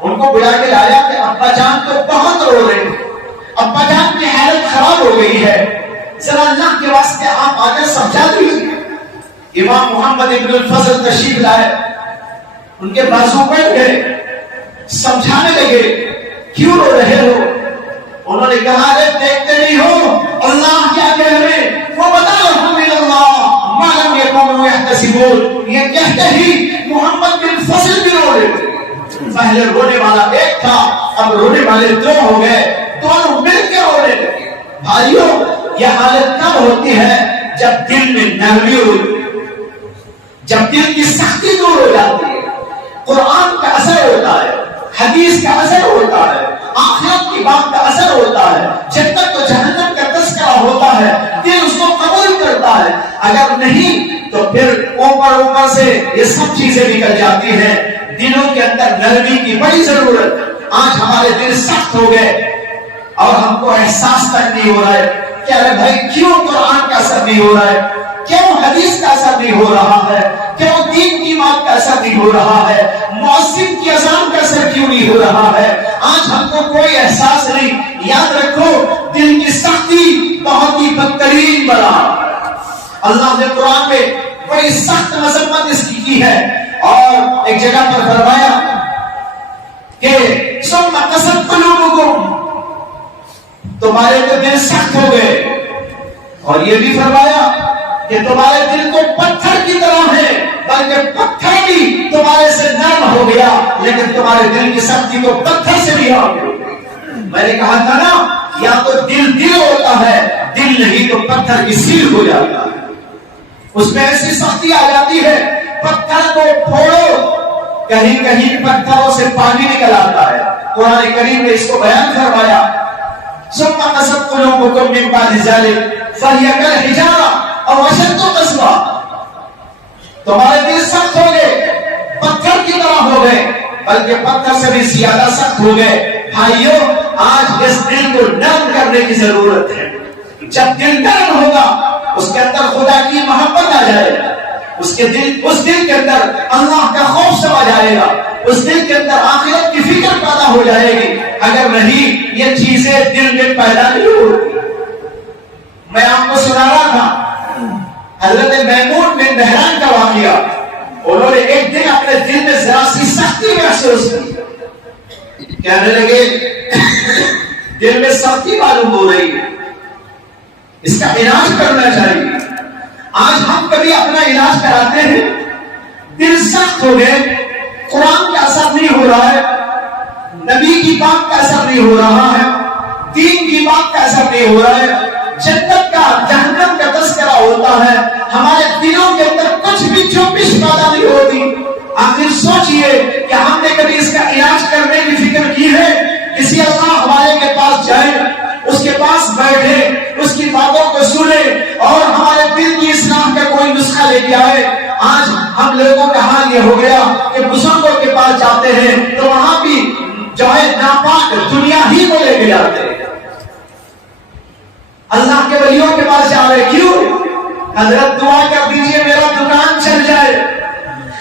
ان کو بلا کے لایا کہ ابا جان تو بہت رو رہے ہیں، ابا جان کی حالت خراب ہو گئی ہے، ذرا اللہ کے واسطے آپ آ کر سمجھا دیجیے۔ امام محمد بن الفضل تشریف لائے، ان کے بازو پڑ گئے، سمجھانے لگے کیوں رو رہے ہو؟ انہوں نے کہا ارے دیکھتے نہیں ہو اللہ کیا کہہ رہے، وہ بتا لهم من اللہ ما لم يكونوا يحتسبون۔ یہ کہتے ہی محمد بن فضل بھی رو رہے۔ پہلے رونے والا ایک تھا، اب رونے والے دو ہو گئے، دونوں مل کے رونے لگے۔ بھائیوں یہ حالت کب ہوتی ہے؟ جب دل میں نرمی ہوتی ہے، جب دل کی سختی دور ہو جاتی ہے، قرآن کا اثر ہوتا ہے، حدیث کا اثر ہوتا ہے، آخرت کی بات کا اثر ہوتا ہے، جنت و جہنم کا تذکرہ ہوتا ہے، دل اس کو قبول کرتا ہے. اگر نہیں تو پھر اوپر سے یہ سب چیزیں نکل جاتی ہیں. دلوں کے اندر نرمی کی بڑی ضرورت. آج ہمارے دل سخت ہو گئے اور ہم کو احساس تک نہیں ہو رہا ہے کہ ارے بھائی کیوں قرآن کا اثر نہیں ہو رہا ہے, کیوں حدیث کا اثر نہیں ہو رہا ہے, کیوں دین کی بات کا اثر نہیں ہو رہا ہے, مؤذن کی اذان کا اثر کیوں نہیں ہو رہا ہے. آج ہم کو کوئی احساس نہیں. یاد رکھو دل کی سختی بہت ہی بدترین بلا. اللہ نے قرآن میں بڑی سخت مذمت اس کی ہے اور ایک جگہ پر فرمایا کہ ثم قست قلوبکم, تمہارے تو دل سخت ہو گئے, اور یہ بھی فرمایا کہ تمہارے دل کو پتھر کی طرح ہے, بلکہ پتھر بھی تمہارے سے نرم ہو گیا, لیکن تمہارے دل کی سختی تو پتھر سے بھی آ گئی. میں نے کہا تھا نا, یا تو دل ہوتا ہے, دل نہیں تو پتھر کی سیل ہو جاتا ہے. اس میں ایسی سختی آ جاتی ہے, پتھر کو پھوڑو, کہیں کہیں پتھروں سے پانی نکل آتا ہے. قرآن کریم نے اس کو بیان فرمایا, ثم قست قلوبکم من بعد ذلک فہی کالحجارہ او اشد قسوہ. تمہارے دل سخت ہو گئے, پتھر کی طرح ہو گئے, بلکہ پتھر سے بھی زیادہ سخت ہو گئے. بھائیو, آج اس دل کو نرم کرنے کی ضرورت ہے. جب دل نرم ہوگا, اس کے اندر خدا کی محبت آ جائے گا, اس دل کے اندر اللہ کا خوف سمجھ آئے گا, اس دل کے اندر آخرت کی فکر پیدا ہو جائے گی. اگر نہیں, یہ چیزیں دل میں پیدا نہیں ہوتی. میں آپ کو سنا رہا تھا حضرت میمون بن مہران کا واقعہ. انہوں نے ایک دن اپنے دل میں ذرا سی سختی محسوس کی, کہنے لگے دل میں سختی معلوم ہو رہی ہے, اس کا علاج کرنا چاہیے. آج ہم کبھی اپنا علاج کراتے ہیں, دل سخت ہو گئے, قرآن کا اثر نہیں ہو رہا ہے, نبی کی بات کا اثر نہیں ہو رہا ہے, دین کی بات کا اثر نہیں ہو رہا ہے, جنت کا جہنم کا تذکرہ ہوتا ہے, ہمارے دلوں کے اندر کچھ بھی چوبش پیدا نہیں ہوتی. آخر سوچئے کہ ہم نے کبھی اس کا علاج کرنے کی فکر کی ہے؟ کسی اللہ والے کے پاس جائیں, اس کے پاس بیٹھے, اس کی باتوں کو سنے اور ہمارے دل کی اصلاح کا کوئی نسخہ لے کے آئے. آج ہم لوگوں کا حال یہ ہو گیا کہ بزرگوں کے پاس جاتے ہیں تو وہاں بھی جو ہے ناپاک دنیا ہی کو لے کے جاتے ہیں. اللہ کے ولیوں کے پاس جا رہے, کیوں؟ حضرت دعا کر دیجئے میرا دکان چل جائے,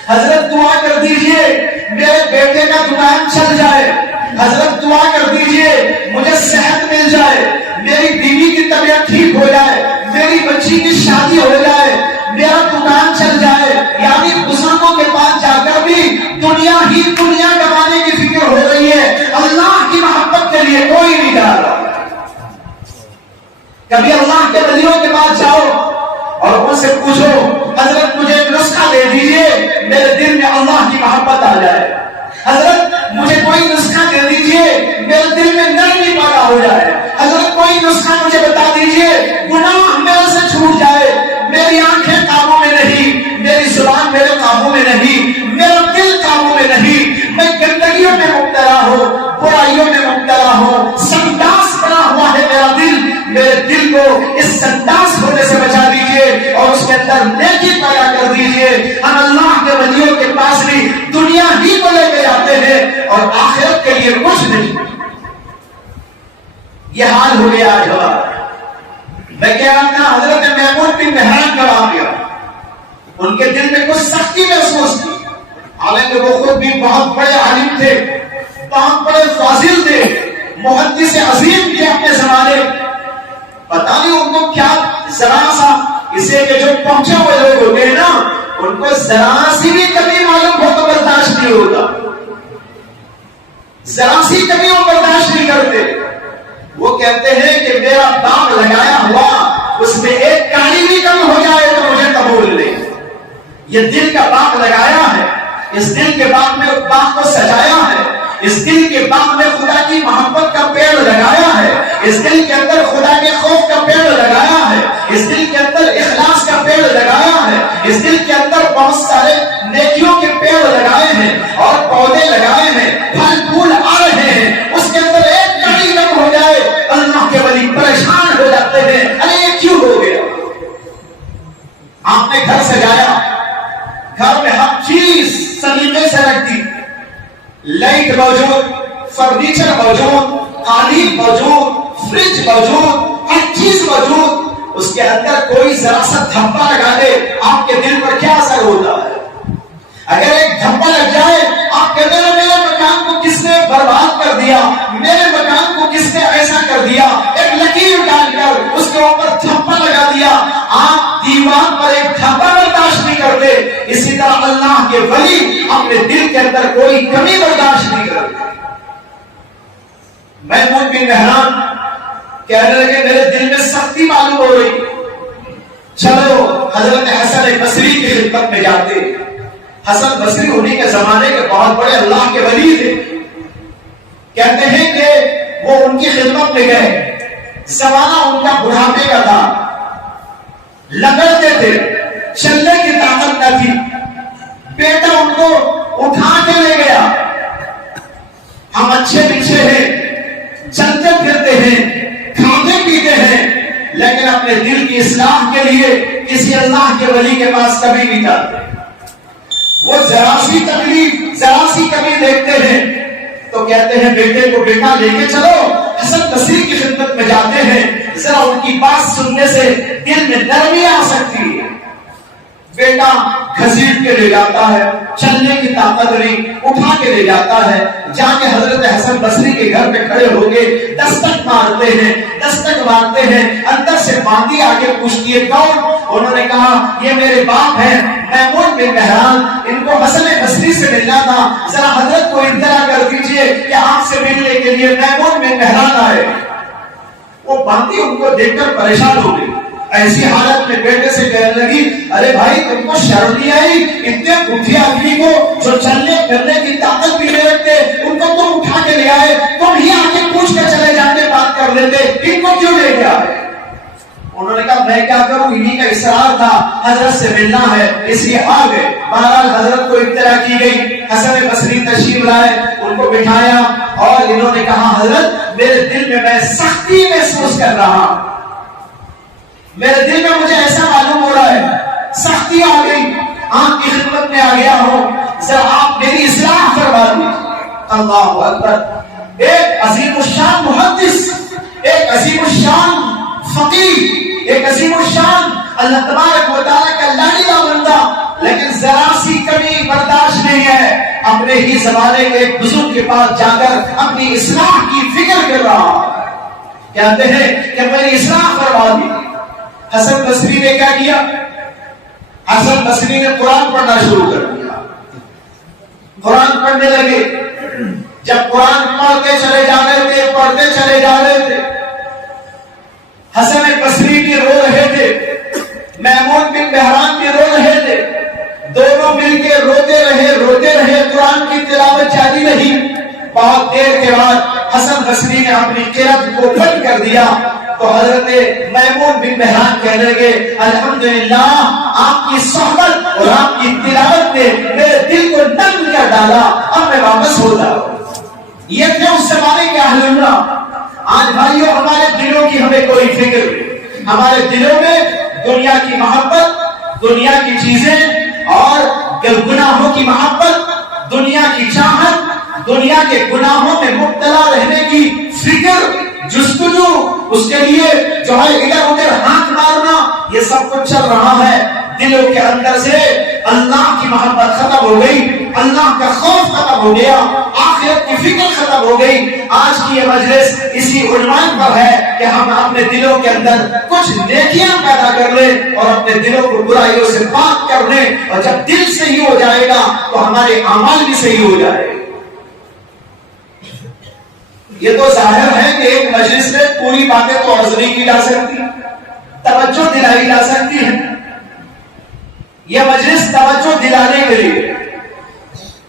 حضرت دعا کر دیجئے میرے بیٹے کا دکان چل جائے, حضرت دعا کر دیجئے مجھے صحت مل جائے, میری بیوی کی طبیعت ٹھیک ہو جائے, میری بچی کی شادی ہو جائے, میرا دکان چل جائے. یعنی بزرگوں کے پاس جا کر بھی دنیا کمانے کی فکر ہو رہی ہے, اللہ کی محبت کے لیے کوئی نہیں جا رہا. کبھی اللہ کے ولیوں کے پاس جاؤ اور ان سے پوچھو حضرت مجھے ایک نسخہ دے دیجئے میرے دل میں اللہ کی محبت آ جائے, حضرت مجھے کوئی نسخہ دے دیجئے میرے دل میں نرمی پیدا ہو جائے, حضرت کوئی نسخہ مجھے بتا دیجئے گناہ میرے سے چھوٹ جائے, میری آنکھیں قابو میں نہیں, میری زبان میرے قابو میں نہیں, میرا دل قابو میں نہیں, میں گندگیوں میں مبتلا ہوں, برائیوں میں مبتلا ہوں, سنداس بنا ہوا ہے میرا دل, میرے دل کو اس سنداس ہونے سے بچا دیجئے اور اس کے اندر نیکی پیدا کر دیجئے. ہم اللہ کے ولیوں کے پاس بھی دنیا ہی کو لے کے جاتے ہیں اور آخرت کے لیے کچھ نہیں. یہ حال ہو گیا آج ہمارا. میں کہہ رہا تھا حضرت میمون بن مہران کا واقعہ, ان کے دل میں کچھ سختی محسوس کی, حالانکہ وہ خود بھی بہت بڑے عالم تھے, بہت بڑے فاضل تھے, محدث عظیم تھے اپنے زمانے. پتا نہیں ان کو کیا ذرا سا اسے کہ جو پہنچے ہوئے لوگ ہوتے ہیں نا, ان کو ذرا سی بھی کمی معلوم ہو تو برداشت نہیں ہوتا, ذرا سی کمی وہ برداشت نہیں کرتے. وہ کہتے ہیں کہ میرا داغ لگایا ہوا اس میں ایک کالی بھی کم ہو جائے تو مجھے قبول نہیں. یہ دل کا باغ لگایا ہے, اس دل کے باغ میں باغ کو سجایا ہے, اس دل کے باغ میں خدا کی محبت کا پیڑ لگایا ہے, اس دل کے اندر خدا کے خوف کا پیڑ لگایا ہے, اس دل کے اندر اخلاص کا پیڑ لگایا ہے, اس دل کے اندر بہت سارے نیکیوں کے پیڑ لگائے ہیں اور پودے لگائے ہیں, پھل پھول آ رہے ہیں. اس کے اندر ایک کڑی کم ہو جائے اللہ کے ولی پریشان ہو جاتے ہیں, ارے یہ کیوں ہو گیا. پہلے سے رکھ دی، لائٹ موجود، فرنیچر موجود، قالین موجود، فریج موجود، ہر چیز موجود، اس کے اندر کوئی ذرا سا دھبا لگا دے، آپ کے دل پر کیا اثر ہوتا ہے؟ اگر ایک دھبا لگ جائے، آپ کہتے ہیں میرے مکان کو کس نے برباد کر دیا، میرے مکان کو کس نے ایسا کر دیا، ایک لکیر ڈال کر اس کے اوپر دھبا لگا دیا، آپ دیوار پر ایک دھبا برداشت نہیں کرتے، اسی طرح اللہ کے ولی اپنے دل کے اندر کوئی کمی برداشت نہیں کرتے۔ میمون بن مہران کہنے لگے میرے دل میں سختی معلوم ہو رہی، چلو حضرت حسن بصری کی خدمت میں جاتے۔ حسن بصری انہی کے زمانے کے بہت بڑے اللہ کے ولی تھے، کہتے ہیں کہ وہ ان کی خدمت میں گئے، زمانہ ان کا بڑھاپے کا تھا، لگڑتے تھے، چلنے کی طاقت نہ تھی، بیٹا ان کو اٹھا کے لے گیا، ہم اچھے پیچھے ہیں، چلتے پھرتے ہیں، کھاتے پیتے ہیں، لیکن اپنے دل کی اصلاح کے لیے کسی اللہ کے ولی کے پاس کبھی نہیں جاتے۔ وہ ذرا سی تکلیف، ذرا سی کمی دیکھتے ہیں تو کہتے ہیں بیٹے کو بیٹا لے کے چلو، حسن بصری کی خدمت میں جاتے ہیں، ذرا ان کی بات سننے سے دل میں نرمی آ سکتی ہے۔ بیٹا گھسیٹ کے لے جاتا ہے، چلنے کی طاقت نہیں، اٹھا کے لے جاتا ہے، جا کے حضرت حسن بصری کے گھر پہ کھڑے ہو کے دستک مارتے ہیں، دستک مارتے ہیں، اندر سے باندھی آگے پوچھتی ہے کون؟ انہوں نے کہا یہ میرے باپ ہیں میمون بن مہران، ان کو حسن بصری سے ملنا تھا، ذرا حضرت کو اطلاع کر دیجئے کہ آپ سے ملنے کے لیے میمون بن مہران آئے۔ وہ باندھی ان کو دیکھ کر پریشان ہو گئی، ایسی حالت میں بیٹے سے کہنے لگی ارے بھائی تم کو شرم نہیں آئی؟ اتنے بڈھے آدمی کو جو چلنے پھرنے کی طاقت بھی نہیں رکھتے ان کو تم اٹھا کے لے آئے، تم ہی آ کے پوچھ کے چلے جاتے، بات کر لیتے، ان کو کیوں لے کے آئے؟ انہوں نے کہا میں کیا کروں، انہی کا اصرار تھا حضرت سے ملنا ہے اس لیے آ گئے۔ بہرحال حضرت کو اطلاع کی گئی، حسن بصری تشریف لائے، ان کو بٹھایا اور انہوں نے کہا حضرت میرے دل میں سختی محسوس کر رہا ہوں، میرے دل میں مجھے ایسا معلوم ہو رہا ہے سختی آ گئی، آپ کی خدمت میں آ گیا ہوں، ذرا آپ میری اصلاح فرما دیجیے۔ اللہ اکبر، ایک عظیم الشان محدث، ایک عظیم الشان فقیہ، ایک عظیم الشان اللہ تبارک و تعالیٰ کا لاڈلا بندہ، لیکن ذرا سی کمی برداشت نہیں ہے، اپنے ہی زمانے کے ایک بزرگ کے پاس جا کر اپنی اصلاح کی فکر کر رہا، کہتے ہیں کہ میری اصلاح فرما دی۔ حسن بصری نے کیا کیا؟ حسن بصری نے قرآن پڑھنا شروع کر دیا، قرآن پڑھنے لگے، جب قرآن پڑھتے چلے جا رہے تھے، پڑھتے چلے جا رہے تھے، حسن بصری بھی رو رہے تھے، میمون بن مہران بھی رو رہے تھے، دونوں مل کے روتے رہے، قرآن کی تلاوت جاری رہی۔ بہت دیر کے بعد حسن بصری نے اپنی قرأت کو بند کر دیا تو حضرت میمون بن مہران کہنے لگے الحمدللہ آپ کی صحبت اور آپ کی تلاوت نے میرے دل کو نرم کر ڈالا، اب میں واپس ہو جاؤں۔ یہ تھے اس زمانے کے اہل اللہ۔ آج بھائیوں ہمارے دلوں کی ہمیں کوئی فکر نہیں، ہمارے دلوں میں دنیا کی محبت، دنیا کی چیزیں اور گناہوں کی محبت، دنیا کی چاہت، دنیا کے گناہوں میں مبتلا رہنے کی فکر، جستجو، اس کے لیے جو ہے ادھر ادھر ہاتھ مارنا، یہ سب کچھ چل رہا ہے۔ دلوں کے اندر سے اللہ کی محبت ختم ہو گئی، اللہ کا خوف ختم ہو گیا، آخرت کی فکر ختم ہو گئی۔ آج کی یہ مجلس اسی عنوان پر ہے کہ ہم اپنے دلوں کے اندر کچھ نیکیاں پیدا کر لیں اور اپنے دلوں کو برائیوں سے پاک کر لیں، اور جب دل صحیح ہو جائے گا تو ہمارے اعمال بھی صحیح ہو جائے گا۔ یہ تو ظاہر ہے کہ ایک مجلس میں پوری باتیں تو عرض نہیں کی جا سکتی، توجہ دلائی جا سکتی ہے۔ یہ مجلس توجہ دلانے کے لیے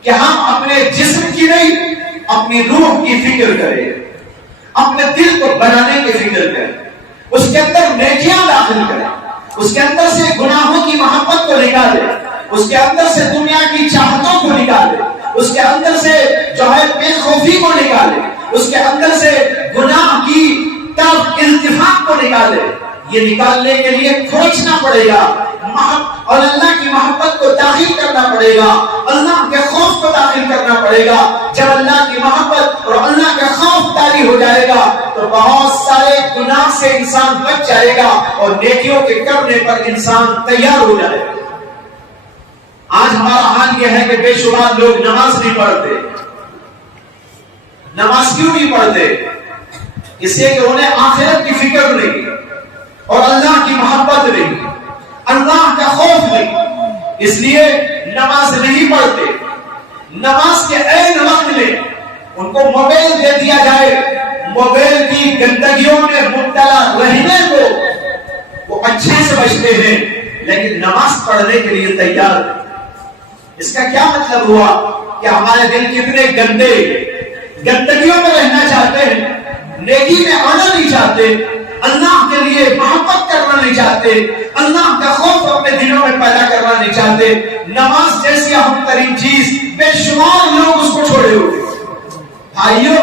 کہ ہم اپنے جسم کی نہیں اپنی روح کی فکر کریں، اپنے دل کو بنانے کی فکر کریں، اس کے اندر نیکیاں داخل کریں، اس کے اندر سے گناہوں کی محبت کو نکالیں، اس کے اندر سے دنیا کی چاہتوں کو نکالیں، اس کے اندر سے جو ہے بے خوفی کو نکالیں، اس کے اندر سے گناہ کی طرف التفات کو نکالے۔ یہ نکالنے کے لیے کھوجنا پڑے گا، اور اللہ کی محبت کو داخل کرنا پڑے گا، اللہ کے خوف کو داخل کرنا پڑے گا۔ جب اللہ کی محبت اور اللہ کا خوف طاری ہو جائے گا تو بہت سارے گناہ سے انسان بچ جائے گا اور نیکیوں کے کرنے پر انسان تیار ہو جائے گا۔ آج ہمارا حال یہ ہے کہ بے شمار لوگ نماز نہیں پڑھتے۔ نماز کیوں نہیں پڑھتے؟ اس لیے کہ انہیں آخرت کی فکر نہیں اور اللہ کی محبت نہیں، اللہ کا خوف نہیں، اس لیے نماز نہیں پڑھتے۔ نماز کے عین وقت میں ان کو موبائل دے دیا جائے، موبائل کی گندگیوں میں مبتلا رہنے کو وہ اچھے سے بچتے ہیں، لیکن نماز پڑھنے کے لیے تیار نہیں۔ اس کا کیا مطلب ہوا کہ ہمارے دل کتنے گندے، گندگیوں میں رہنا چاہتے ہیں، نیکی میں آنا نہیں چاہتے، اللہ کے لیے محبت کرنا نہیں چاہتے، اللہ کا خوف اپنے دلوں میں پیدا کرنا نہیں چاہتے۔ نماز جیسی اہم ترین چیز، بے شمار لوگ اس کو چھوڑے ہوئے۔ بھائیو،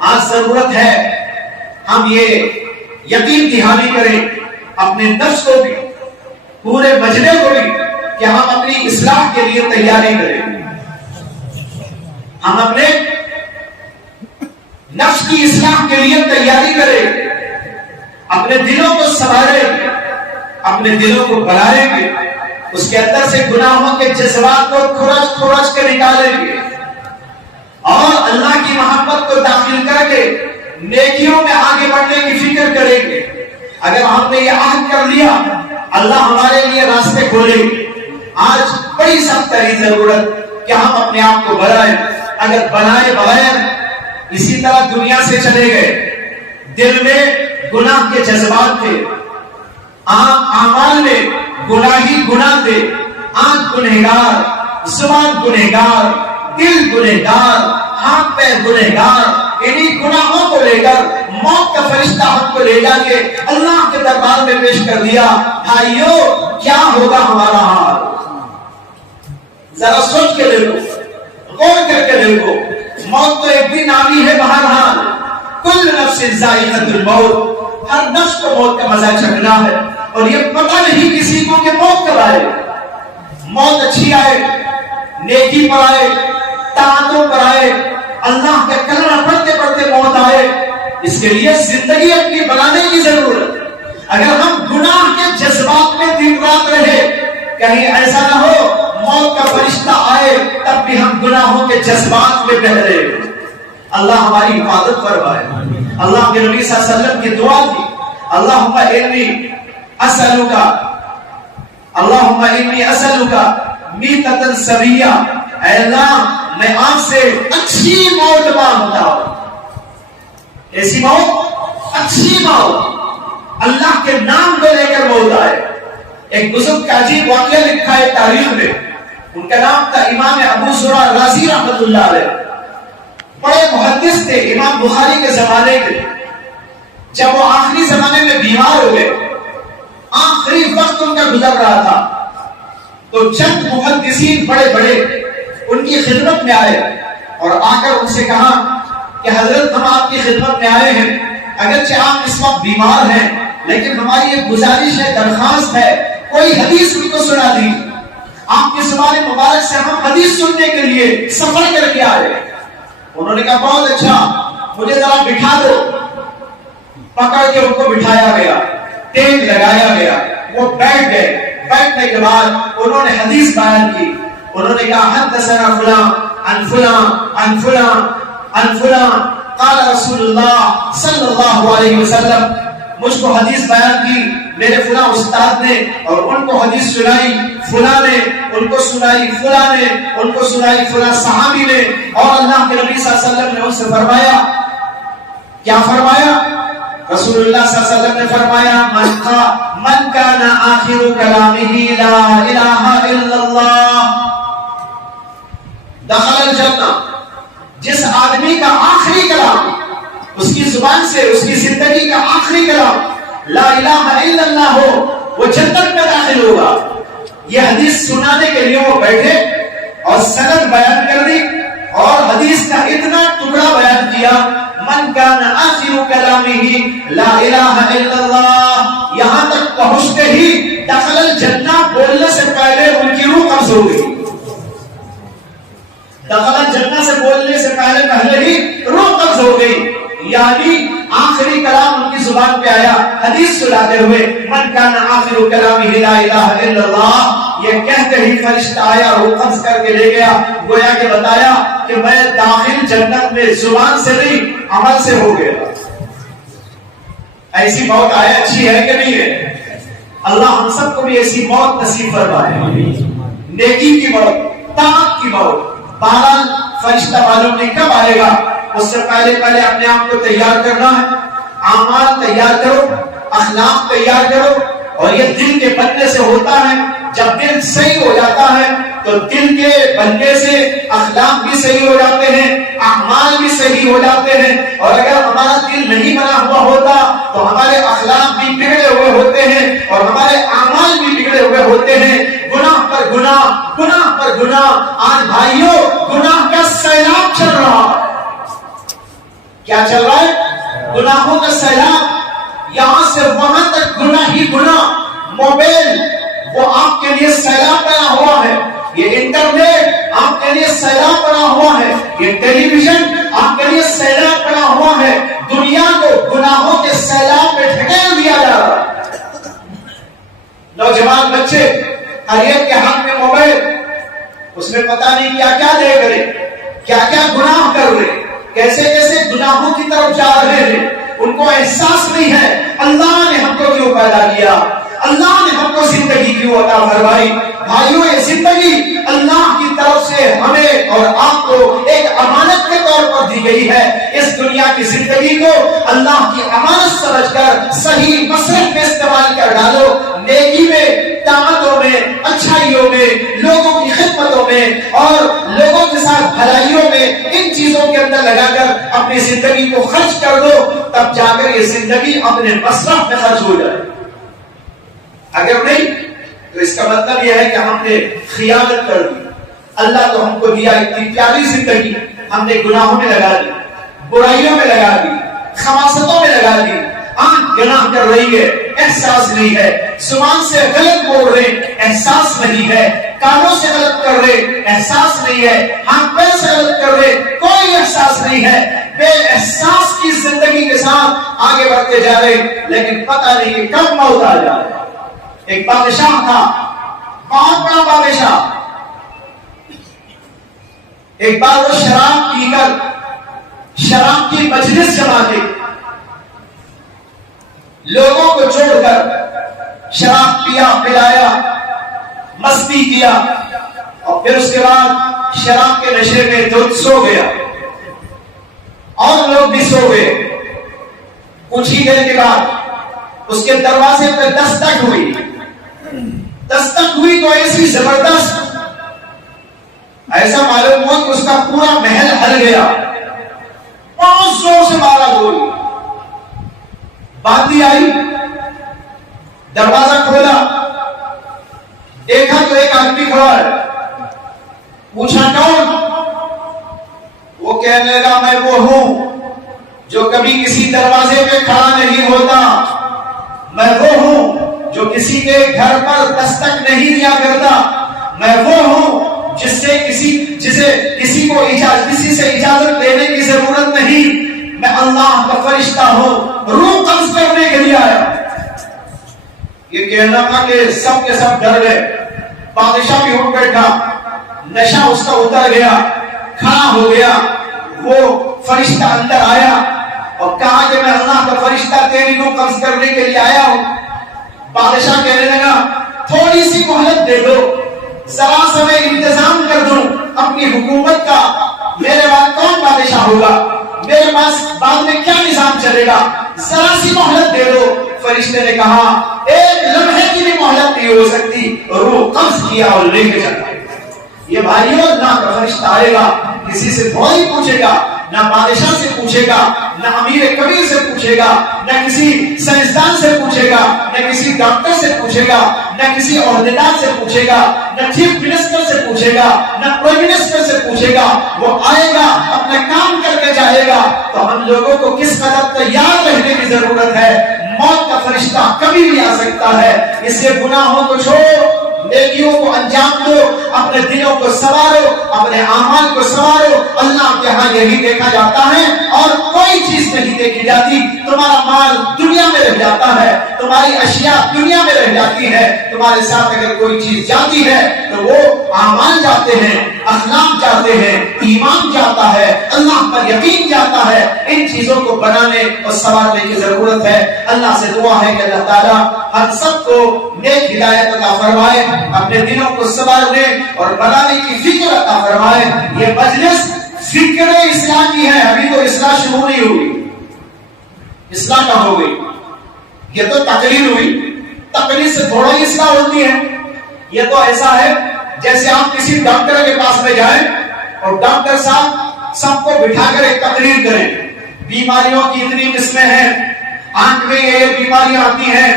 آج ضرورت ہے ہم یہ یقین دہانی کریں اپنے نفس کو بھی، پورے مجمع کو بھی، کہ ہم اپنی اصلاح کے لیے تیاری کریں، ہم اپنے نفس کی اصلاح کے لیے تیاری کریں، اپنے دلوں کو سنواریں گے، اپنے دلوں کو بنائیں گے، اس کے اندر سے گناہوں کے جذبات کو کھرچ کے نکالیں گے اور اللہ کی محبت کو داخل کر کے نیکیوں میں آگے بڑھنے کی فکر کریں گے۔ اگر ہم نے یہ عہد کر لیا، اللہ ہمارے لیے راستے کھولے۔ آج بڑی سخت ترین ضرورت کہ ہم اپنے آپ کو بنائیں۔ اگر بنائے بغیر اسی طرح دنیا سے چلے گئے، دل میں گناہ کے جذبات تھے، اعمال میں گناہی گناہ تھے، آنکھ گنہگار، زبان گنہگار، دل گنہگار، ہاتھ پیر گنہگار، انہی گناہوں کو لے کر موت کا فرشتہ ہم کو لے جا کے اللہ کے دربار میں پیش کر دیا۔ بھائیو، کیا ہوگا ہمارا حال؟ ذرا سوچ کے دیکھو، غور کر کے دیکھو۔ موت تو ایک دن آنی ہے بہرحال، کل نفس ذائقۃ الموت، ہر نفس کو موت کا مزہ چکھنا ہے، اور یہ پتہ نہیں کسی کو کہ موت کب آئے۔ موت اچھی آئے، نیکی پر آئے، طاعتوں پر آئے، اللہ کا کلمہ پڑھتے پڑھتے موت آئے، اس کے لیے زندگی اپنی بنانے کی ضرورت ہے۔ اگر ہم گناہ کے جذبات میں دن رات رہے، کہیں ایسا نہ ہو موت کا فرشتہ آئے تب بھی ہم گناہوں کے جذبات میں بہہ رہے۔ اللہ ہماری حفاظت فرمائے۔ اللہ کے نبی صلی اللہ علیہ وسلم کی دعا تھی، اللہم انی اسألک، اللہم انی اسألک میتۃ سویہ، اے اللہ میں آپ سے اچھی موت مانگتا ہوں۔ ایسی موت، اچھی موت، اللہ کے نام کو لے کر موت آئے۔ ایک بزرگ کا عجیب واقعہ لکھا ہے تاریخ میں، ان کا نام تھا امام ابو زرع رازی رحمۃ اللہ علیہ، بڑے محدث تھے، امام بخاری کے زمانے کے۔ جب وہ آخری زمانے میں بیمار ہو گئے، آخری وقت ان کا گزر رہا تھا، تو چند محدثین بڑے بڑے ان کی خدمت میں آئے اور آ کر ان سے کہا کہ حضرت ہم آپ کی خدمت میں آئے ہیں، اگرچہ آپ اس وقت بیمار ہیں لیکن ہماری ایک گزارش ہے، درخواست ہے، کوئی حدیث بھی تو سنا دی۔ آپ کی زبان مبارک سے ہم حدیث سننے کے لیے سفر کر کے آئے۔ انہوں نے کہا بہت اچھا، مجھے ذرا بٹھا دو۔ پکڑ کے ان کو بٹھایا گیا، تیل لگایا گیا، وہ بیٹھ گئے۔ بیٹھنے کے بعد انہوں نے حدیث بیان کی۔ انہوں نے کہا حدثنا فلاں عن فلاں عن فلاں عن فلاں قال رسول اللہ صلی اللہ علیہ وسلم، مجھ کو حدیث بیان کی میرے فلاں استاد نے، اور ان کو حدیث سنائی فلاں نے، ان کو سنائی فلاں نے، ان کو سنائی فلاں صحابی نے، اور اللہ کے نبی صلی اللہ علیہ وسلم نے ان سے فرمایا، کیا فرمایا؟ رسول اللہ صلی اللہ علیہ وسلم نے فرمایا من کان آخر کلامہ لا الہ الا اللہ دخل الجنہ، جس آدمی کا آخری کلام، اس کی زبان سے اس کی زندگی کا آخری کلام لا الہ الا اللہ ہو، وہ جنت میں داخل ہوگا۔ یہ حدیث سنانے کے لیے وہ بیٹھے اور سند بیان کر دی اور حدیث کا اتنا ٹکڑا بیان کیا، من کان آخر کلامہ لا الہ الا اللہ، یہاں تک پہنچتے ہی دخل الجنہ بولنے سے پہلے ان کی روح قبض ہو گئی. دخل الجنہ سے بولنے سے پہلے ہی روح قبض ہو گئی. یعنی آخری کلام ان کی زبان پہ آیا. حدیث سناتے ہوئے من کان آخر کلامہ لا الہ الا اللہ، یہ کہتے ہی فرشتہ آیا روح قبض کر کے لے گیا. گویا کہ بتایا کہ میں داخل جنت میں زبان سے نہیں عمل سے ہو گیا. ایسی موت آئے اچھی ہے کہ نہیں ہے؟ اللہ ہم سب کو بھی ایسی موت نصیب فرمائے، نیکی کی موت، طاعت کی موت. بہرحال فرشتہ معلوم نہیں کب آئے گا، اس سے پہلے اپنے آپ کو تیار کرنا ہے. اعمال تیار کرو، اخلاق تیار کرو. اور یہ دل کے بننے سے ہوتا ہے. جب دل صحیح ہو جاتا ہے تو دل کے بننے سے اخلاق بھی صحیح ہو جاتے ہیں، اعمال بھی صحیح ہو جاتے ہیں. اور اگر ہمارا دل نہیں بنا ہوا ہوتا تو ہمارے اخلاق بھی بگڑے ہوئے ہوتے ہیں اور ہمارے اعمال بھی بگڑے ہوئے ہوتے ہیں. گناہ پر گناہ، گناہ پر گناہ. آج بھائیوں گناہ کا سیلاب چل رہا ہے. کیا چل رہا ہے؟ گناہوں کا سیلاب. یہاں سے وہاں تک گناہ ہی گناہ. موبائل وہ آپ کے لیے سیلاب بنا ہوا ہے، یہ انٹرنیٹ آپ کے لیے سیلاب بنا ہوا ہے، یہ ٹیلی ویژن آپ کے لیے سیلاب بنا ہوا ہے. دنیا کو گناہوں کے سیلاب میں ڈھکیل دیا جا رہا ہے. نوجوان بچے ہر ایک کے ہاتھ میں موبائل، اس میں پتہ نہیں کیا کیا دیکھ رہے، کیا کیا گناہ کر رہے، کیسے کیسے گناہوں کی طرف جا رہے ہیں. ان کو احساس نہیں ہے اللہ نے ہم کو کیوں پیدا کیا، اللہ نے ہم کو زندگی کیوں عطا فرمائی. بھائیوں یہ زندگی اللہ کی طرف سے ہمیں اور آپ کو ایک امانت کے طور پر دی گئی ہے. اس دنیا کی زندگی کو اللہ کی امانت سمجھ کر صحیح مصرف میں استعمال کر ڈالو. نیکی میں، طاعتوں میں، اچھائیوں میں، لوگوں کی خدمتوں میں اور لوگوں کے ساتھ بھلائیوں میں، ان چیزوں کے اندر لگا کر اپنی زندگی کو خرچ کر دو. تب جا کر یہ زندگی اپنے مصرف میں خرچ ہو جائے. اگر نہیں تو اس کا مطلب یہ ہے کہ ہم نے خیانت کر دی. اللہ تو ہم کو دیا اتنی پیاری زندگی، ہم نے گناہوں میں لگا دی، برائیوں میں لگا دی، خباثتوں میں لگا دی. آنکھ گناہ کر رہی ہے، احساس نہیں ہے. زبان سے غلط بول رہے، احساس نہیں ہے. کانوں سے غلط کر رہے، احساس نہیں ہے. ہاتھ پیر سے غلط کر رہے، کوئی احساس نہیں ہے. بے احساس کی زندگی کے ساتھ آگے بڑھتے جا رہے، لیکن پتہ نہیں کہ کب موت آ جائے. ایک بادشاہ تھا، بہت بڑا بادشاہ. ایک بار وہ شراب پی کر شراب کی مجلس جما دی، لوگوں کو چھوڑ کر شراب پیا، پلایا، مستی کیا اور پھر اس کے بعد شراب کے نشے میں تو سو گیا اور لوگ بھی سو گئے. کچھ ہی دیر کے بعد اس کے دروازے پہ دستک ہوئی. دستک ہوئی تو ایسی زبردست، ایسا معلوم ہوا کہ اس کا پورا محل ہل گیا. بہت زور سے بارہ ہوئی. باندھی آئی، دروازہ کھولا، دیکھا تو ایک آدمی کھڑا ہے. پوچھا کون؟ وہ کہنے لگا میں وہ ہوں جو کبھی کسی دروازے پہ کھڑا نہیں ہوتا، میں وہ ہوں جو کسی کے گھر پر دستک نہیں دیا کرتا، میں وہ ہوں جسے کسی سے اجازت لینے کی ضرورت نہیں. میں اللہ کا فرشتہ ہوں، روح قبض کرنے کے لیے آیا. یہ کہنا تھا کہ سب کے سب ڈر گئے. بادشاہ بھی اٹھ بیٹھا، نشہ اس کا اتر گیا، کھڑا ہو گیا. وہ فرشتہ اندر آیا اور کہا کہ میں اللہ کا فرشتہ تیری روح قبض کرنے کے لیے آیا ہوں. بادشاہ کہنے لگا تھوڑی سی مہلت دے دو، ذرا سا میں انتظام کر دوں اپنی حکومت کا. میرے بعد کون بادشاہ ہوگا، میرے پاس بعد میں کیا نظام چلے گا، ذرا سی مہلت دے دو. فرشتے نے کہا ایک لمحے کی بھی مہلت نہیں ہو سکتی. روح قبض کیا اور لے کے چلا. یہ بھائیوں اللہ کا فرشتہ آئے گا، کسی سے تھوڑی پوچھے گا، نہ بادشاہ سے پوچھے گا، نہ امیر کبیر سے پوچھے گا، نہ کسی سائنسدان سے پوچھے گا، نہ کسی ڈاکٹر سے پوچھے گا، نہ کسی عہدیدار سے پوچھے گا، نہ چیف منسٹر سے پوچھے گا، نہ پرائم منسٹر سے پوچھے گا. وہ آئے گا، اپنا کام کر کے جائے گا تو تو ہم لوگوں کو کس قدر تیار رہنے کی ضرورت ہے. موت کا فرشتہ کبھی بھی آ سکتا ہے. اس لیے گناہوں کو چھوڑو, نیکیوں کو انجام دو, اپنے دلوں کو سنوارو, اپنے اعمال کو سنوارو. اللہ کے ہاں یہی دیکھا جاتا ہے اور کوئی چیز نہیں دیکھی جاتی. تمہارا مال دنیا میں رہ جاتا ہے, تمہاری اشیاء دنیا میں رہ جاتی ہے, تمہارے ساتھ اگر کوئی چیز جاتی ہے تو وہ اعمال جاتے ہیں, اخلاق جاتے ہیں, ایمان جاتا ہے, اللہ پر یقین جاتا ہے. ان چیزوں کو بنانے اور سنوارنے کی ضرورت ہے. اللہ سے دعا ہے کہ اللہ تعالیٰ ہم سب کو نیک ہدایت عطا فرمائے, اپنے دلوں کو سنوارنے اور بنانے کی فکر عطا فرمائے. یہ مجلس فکر اصلاح کی ہے, ابھی تو اصلاح شروع نہیں ہوئی. اصلاح کہاں ہو گئی؟ یہ تو تقریر ہوئی, تقریر سے تھوڑا ہی اصلاح ہوتی ہے. یہ تو ایسا ہے جیسے آپ کسی ڈاکٹر کے پاس میں جائیں اور ڈاکٹر صاحب سب کو بٹھا کر ایک تقریر کریں, بیماریوں کی اتنی قسمیں ہیں, آنکھ میں یہ بیماریاں آتی ہیں,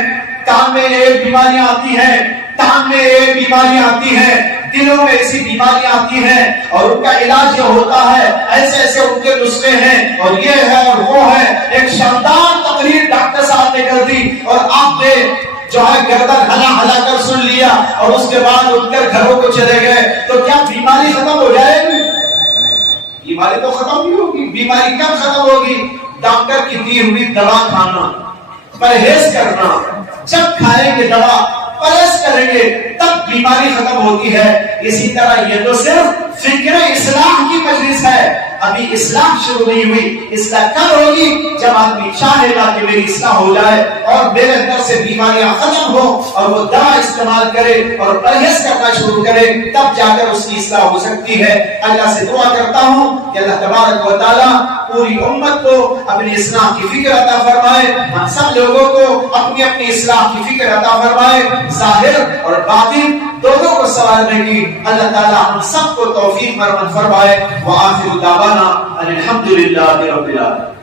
کان میں یہ بیماریاں آتی ہیں, ٹانگ میں یہ بیماریاں آتی ہیں, دلوں میں ایسی بیماریاں آتی ہیں اور ان کا علاج یہ ہوتا ہے, ایسے ایسے ان کے نسخے ہیں اور یہ ہے اور وہ ہے. ایک شاندار تقریر ڈاکٹر صاحب نے کر دی اور آپ نے جو ہے گردن ہلا ہلا کر سن لیا اور اس کے بعد اٹھ کر گھروں کو چلے گئے. تو کیا بیماری ختم ہو جائے گی؟ بیماری تو ختم نہیں ہوگی. بیماری کب ختم ہوگی؟ ڈاکٹر کی دی ہوئی دوا کھانا, پرہیز کرنا. جب کھائیں گے دوا, پرہیز کریں گے, تب بیماری ختم ہوتی ہے. اسی طرح یہ تو صرف فکر اصلاح کی مجلس ہے, ابھی اصلاح شروع نہیں ہوئی. اصلاح کب ہوگی؟ جب آدمی چاہے گا کہ میری اصلاح ہو جائے اور میرے اندر سے بیماریاں ختم ہو اور وہ دوا استعمال کرے اور پرہیز کرنا شروع کرے, تب جا کر اس کی اصلاح ہو سکتی ہے. اللہ سے دعا کرتا ہوں کہ اللہ تبارک و تعالیٰ پوری امت کو اپنی اصلاح کی فکر عطا فرمائے, ہم سب لوگوں کو اپنی اپنی اصلاح کی فکر عطا فرمائے, ظاہر اور باطن دونوں کو سنوارنے کی اللہ تعالیٰ ہم سب کو توفیق فرمائے. وآخر دعوانا الحمدللہ رب العالمین.